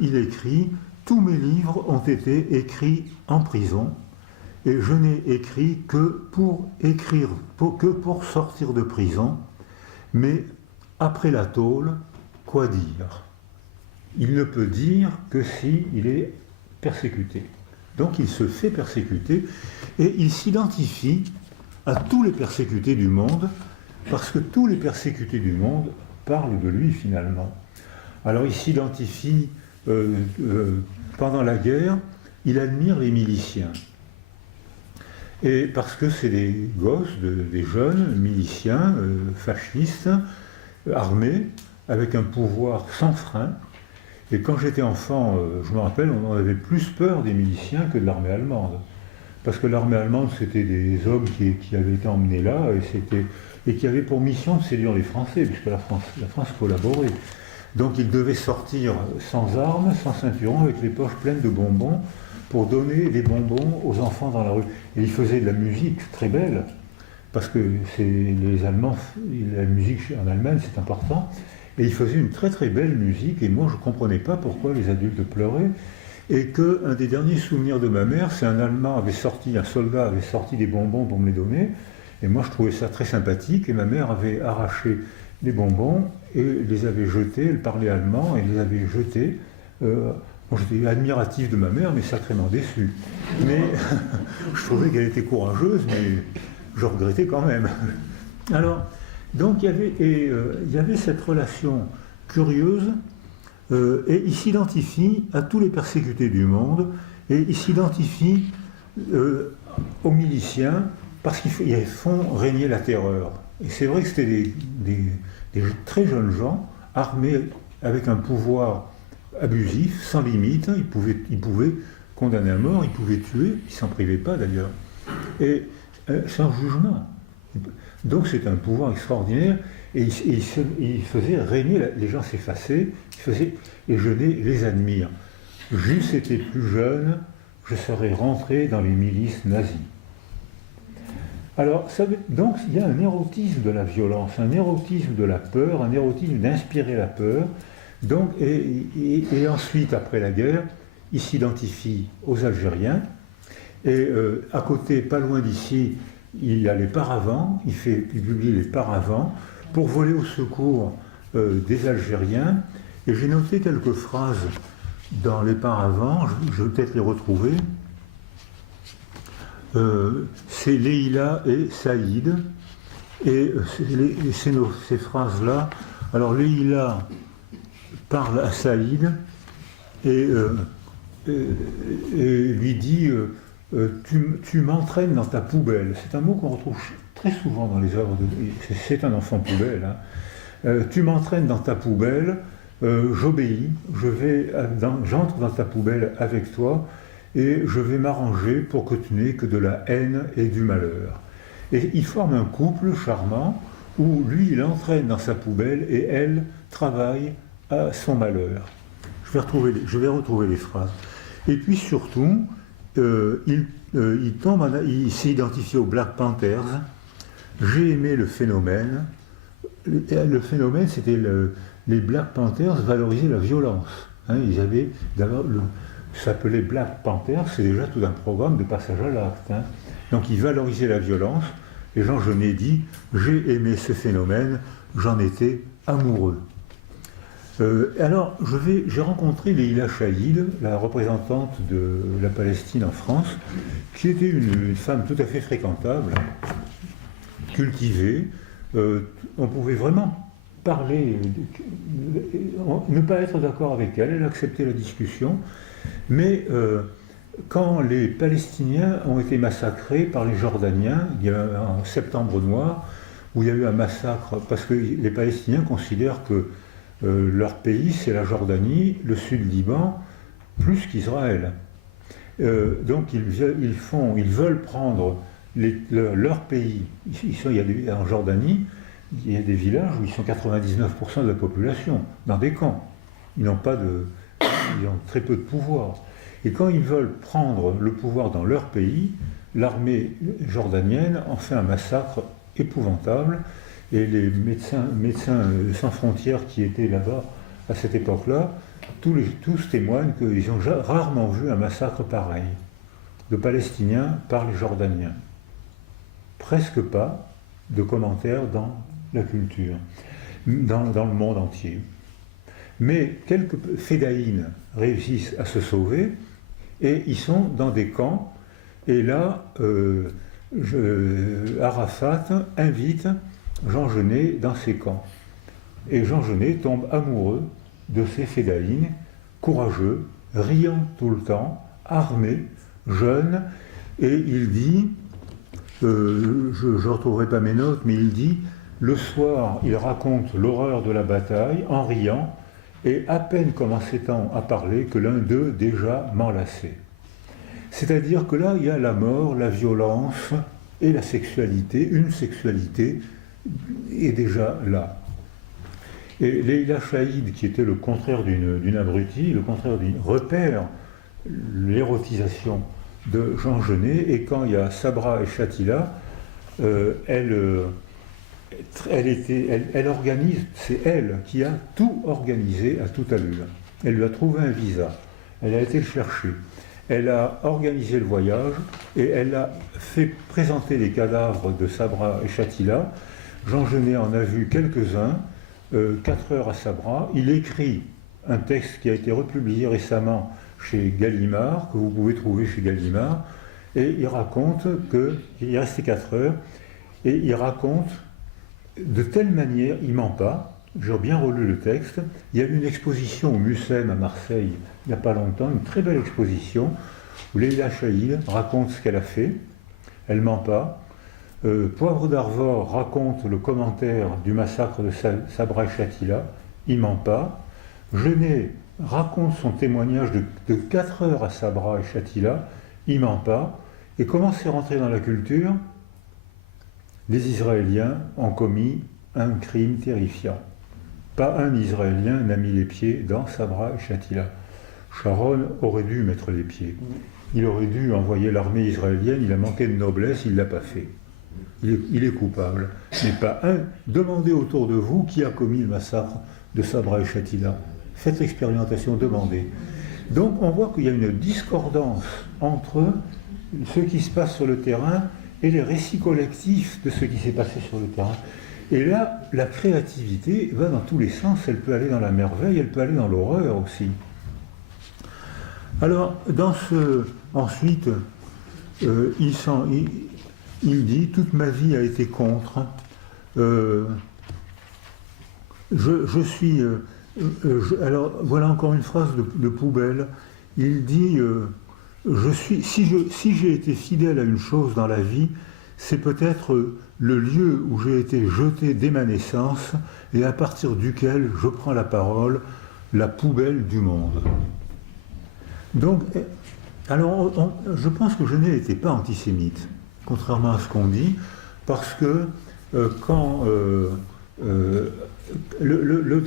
il écrit « Tous mes livres ont été écrits en prison, et je n'ai écrit que pour sortir de prison, mais après la tôle, quoi dire? Il ne peut dire que s'il est persécuté. » Donc il se fait persécuter, et il s'identifie à tous les persécutés du monde, parce que tous les persécutés du monde parlent de lui finalement. Alors il s'identifie, pendant la guerre, il admire les miliciens. Et parce que c'est des gosses, des jeunes miliciens, fascistes, armés, avec un pouvoir sans frein. Et quand j'étais enfant, je me rappelle, on avait plus peur des miliciens que de l'armée allemande. Parce que l'armée allemande, c'était des hommes qui avaient été emmenés là, et qui avaient pour mission de séduire les Français, puisque la France collaborait. Donc ils devaient sortir sans armes, sans ceinturon, avec les poches pleines de bonbons, pour donner des bonbons aux enfants dans la rue. Et ils faisaient de la musique très belle, parce que les Allemands, la musique en Allemagne, c'est important. Et ils faisaient une très très belle musique, et moi je ne comprenais pas pourquoi les adultes pleuraient. Et qu'un des derniers souvenirs de ma mère, c'est un soldat avait sorti des bonbons pour me les donner, et moi je trouvais ça très sympathique, et ma mère avait arraché les bonbons et les avait jetés, elle parlait allemand, et les avait jetés. Moi j'étais admiratif de ma mère, mais sacrément déçu. Mais je trouvais qu'elle était courageuse, mais je regrettais quand même. Alors, donc il y avait cette relation curieuse, et il s'identifie à tous les persécutés du monde, et il s'identifie aux miliciens, parce qu'ils font régner la terreur. Et c'est vrai que c'était des très jeunes gens, armés avec un pouvoir abusif, sans limite. Ils pouvaient condamner à mort, ils pouvaient tuer, ils s'en privaient pas d'ailleurs, et sans jugement. Donc c'est un pouvoir extraordinaire, et il faisait régner, les gens s'effaçaient, et je les admire. J'eusse été plus jeune, je serais rentré dans les milices nazies. Alors, donc il y a un érotisme de la violence, un érotisme de la peur, un érotisme d'inspirer la peur. Donc, et ensuite, après la guerre, il s'identifie aux Algériens, et à côté, pas loin d'ici, il y a les paravents, il publie les paravents pour voler au secours des Algériens. Et j'ai noté quelques phrases dans les paravents, je vais peut-être les retrouver. C'est Leïla et Saïd, et ces phrases-là. Alors Leïla parle à Saïd et lui dit tu m'entraînes dans ta poubelle. C'est un mot qu'on retrouve très souvent dans les œuvres c'est un enfant poubelle, hein. Tu m'entraînes dans ta poubelle, j'obéis, j'entre dans ta poubelle avec toi, et je vais m'arranger pour que tu n'aies que de la haine et du malheur. Et ils forment un couple charmant où lui il entraîne dans sa poubelle et elle travaille à son malheur. Je vais retrouver les phrases. Et puis surtout, il s'identifie aux Black Panthers. J'ai aimé le phénomène. Le phénomène, c'était les Black Panthers valorisaient la violence. Hein, ils avaient d'abord s'appelait Black Panther, c'est déjà tout un programme de passage à l'acte. Hein. Donc ils valorisaient la violence. Et Jean Genet dit « J'ai aimé ce phénomène, j'en étais amoureux ». Alors, j'ai rencontré Leïla Chaïd, la représentante de la Palestine en France, qui était une femme tout à fait fréquentable, cultivée. On pouvait vraiment parler, ne pas être d'accord avec elle, elle acceptait la discussion. Mais quand les Palestiniens ont été massacrés par les Jordaniens, il y a un septembre noir, où il y a eu un massacre, parce que les Palestiniens considèrent que leur pays, c'est la Jordanie, le sud Liban, plus qu'Israël. Donc ils veulent prendre leur pays. En Jordanie, il y a des villages où ils sont 99% de la population, dans des camps. Ils ont très peu de pouvoir. Et quand ils veulent prendre le pouvoir dans leur pays, l'armée jordanienne en fait un massacre épouvantable. Et les médecins sans frontières qui étaient là-bas à cette époque-là, tous témoignent qu'ils ont rarement vu un massacre pareil de Palestiniens par les Jordaniens. Presque pas de commentaires dans la culture, dans le monde entier. Mais quelques fédaïnes réussissent à se sauver et ils sont dans des camps. Et là, Arafat invite Jean Genet dans ses camps. Et Jean Genet tombe amoureux de ces fédaïnes, courageux, riant tout le temps, armés, jeunes, et il dit, je ne retrouverai pas mes notes, mais il dit, le soir, il raconte l'horreur de la bataille en riant, et à peine commençait-on à parler que l'un d'eux déjà m'enlaçait. C'est-à-dire que là, il y a la mort, la violence et la sexualité, une sexualité est déjà là. Et Leila Chaïd, qui était le contraire d'une abrutie, le contraire d'une repère l'érotisation de Jean Genet, et quand il y a Sabra et Shatila, elle organise, c'est elle qui a tout organisé à toute allure. Elle lui a trouvé un visa, elle a été le chercher, elle a organisé le voyage et elle a fait présenter les cadavres de Sabra et Shatila. Jean Genet en a vu quelques-uns, 4 heures à Sabra. Il écrit un texte qui a été republié récemment chez Gallimard, que vous pouvez trouver chez Gallimard, et il raconte qu'il est resté 4 heures, et il raconte de telle manière, il ne ment pas, j'ai bien relu le texte, il y a eu une exposition au Mucem à Marseille, il n'y a pas longtemps, une très belle exposition, où Leila Chaïd raconte ce qu'elle a fait, elle ne ment pas. Poivre d'Arvor raconte le commentaire du massacre de Sabra et Shatila, il ne ment pas. Genet raconte son témoignage de 4 heures à Sabra et Shatila, il ne ment pas. Et comment c'est rentré dans la culture? Les Israéliens ont commis un crime terrifiant. Pas un Israélien n'a mis les pieds dans Sabra et Shatila. Sharon aurait dû mettre les pieds. Il aurait dû envoyer l'armée israélienne, il a manqué de noblesse, il ne l'a pas fait. Il est coupable. Mais pas un. Demandez autour de vous qui a commis le massacre de Sabra et Shatila. Faites l'expérimentation, demandez. Donc on voit qu'il y a une discordance entre ce qui se passe sur le terrain et les récits collectifs de ce qui s'est passé sur le terrain. Et là, la créativité va dans tous les sens, elle peut aller dans la merveille, elle peut aller dans l'horreur aussi. Alors, ensuite, il dit « Toute ma vie a été contre. Alors, voilà encore une phrase de poubelle. Il dit si j'ai été fidèle à une chose dans la vie, c'est peut-être le lieu où j'ai été jeté dès ma naissance et à partir duquel je prends la parole, la poubelle du monde. » Donc, alors, je pense que Genet n'était pas antisémite, contrairement à ce qu'on dit, parce que quand le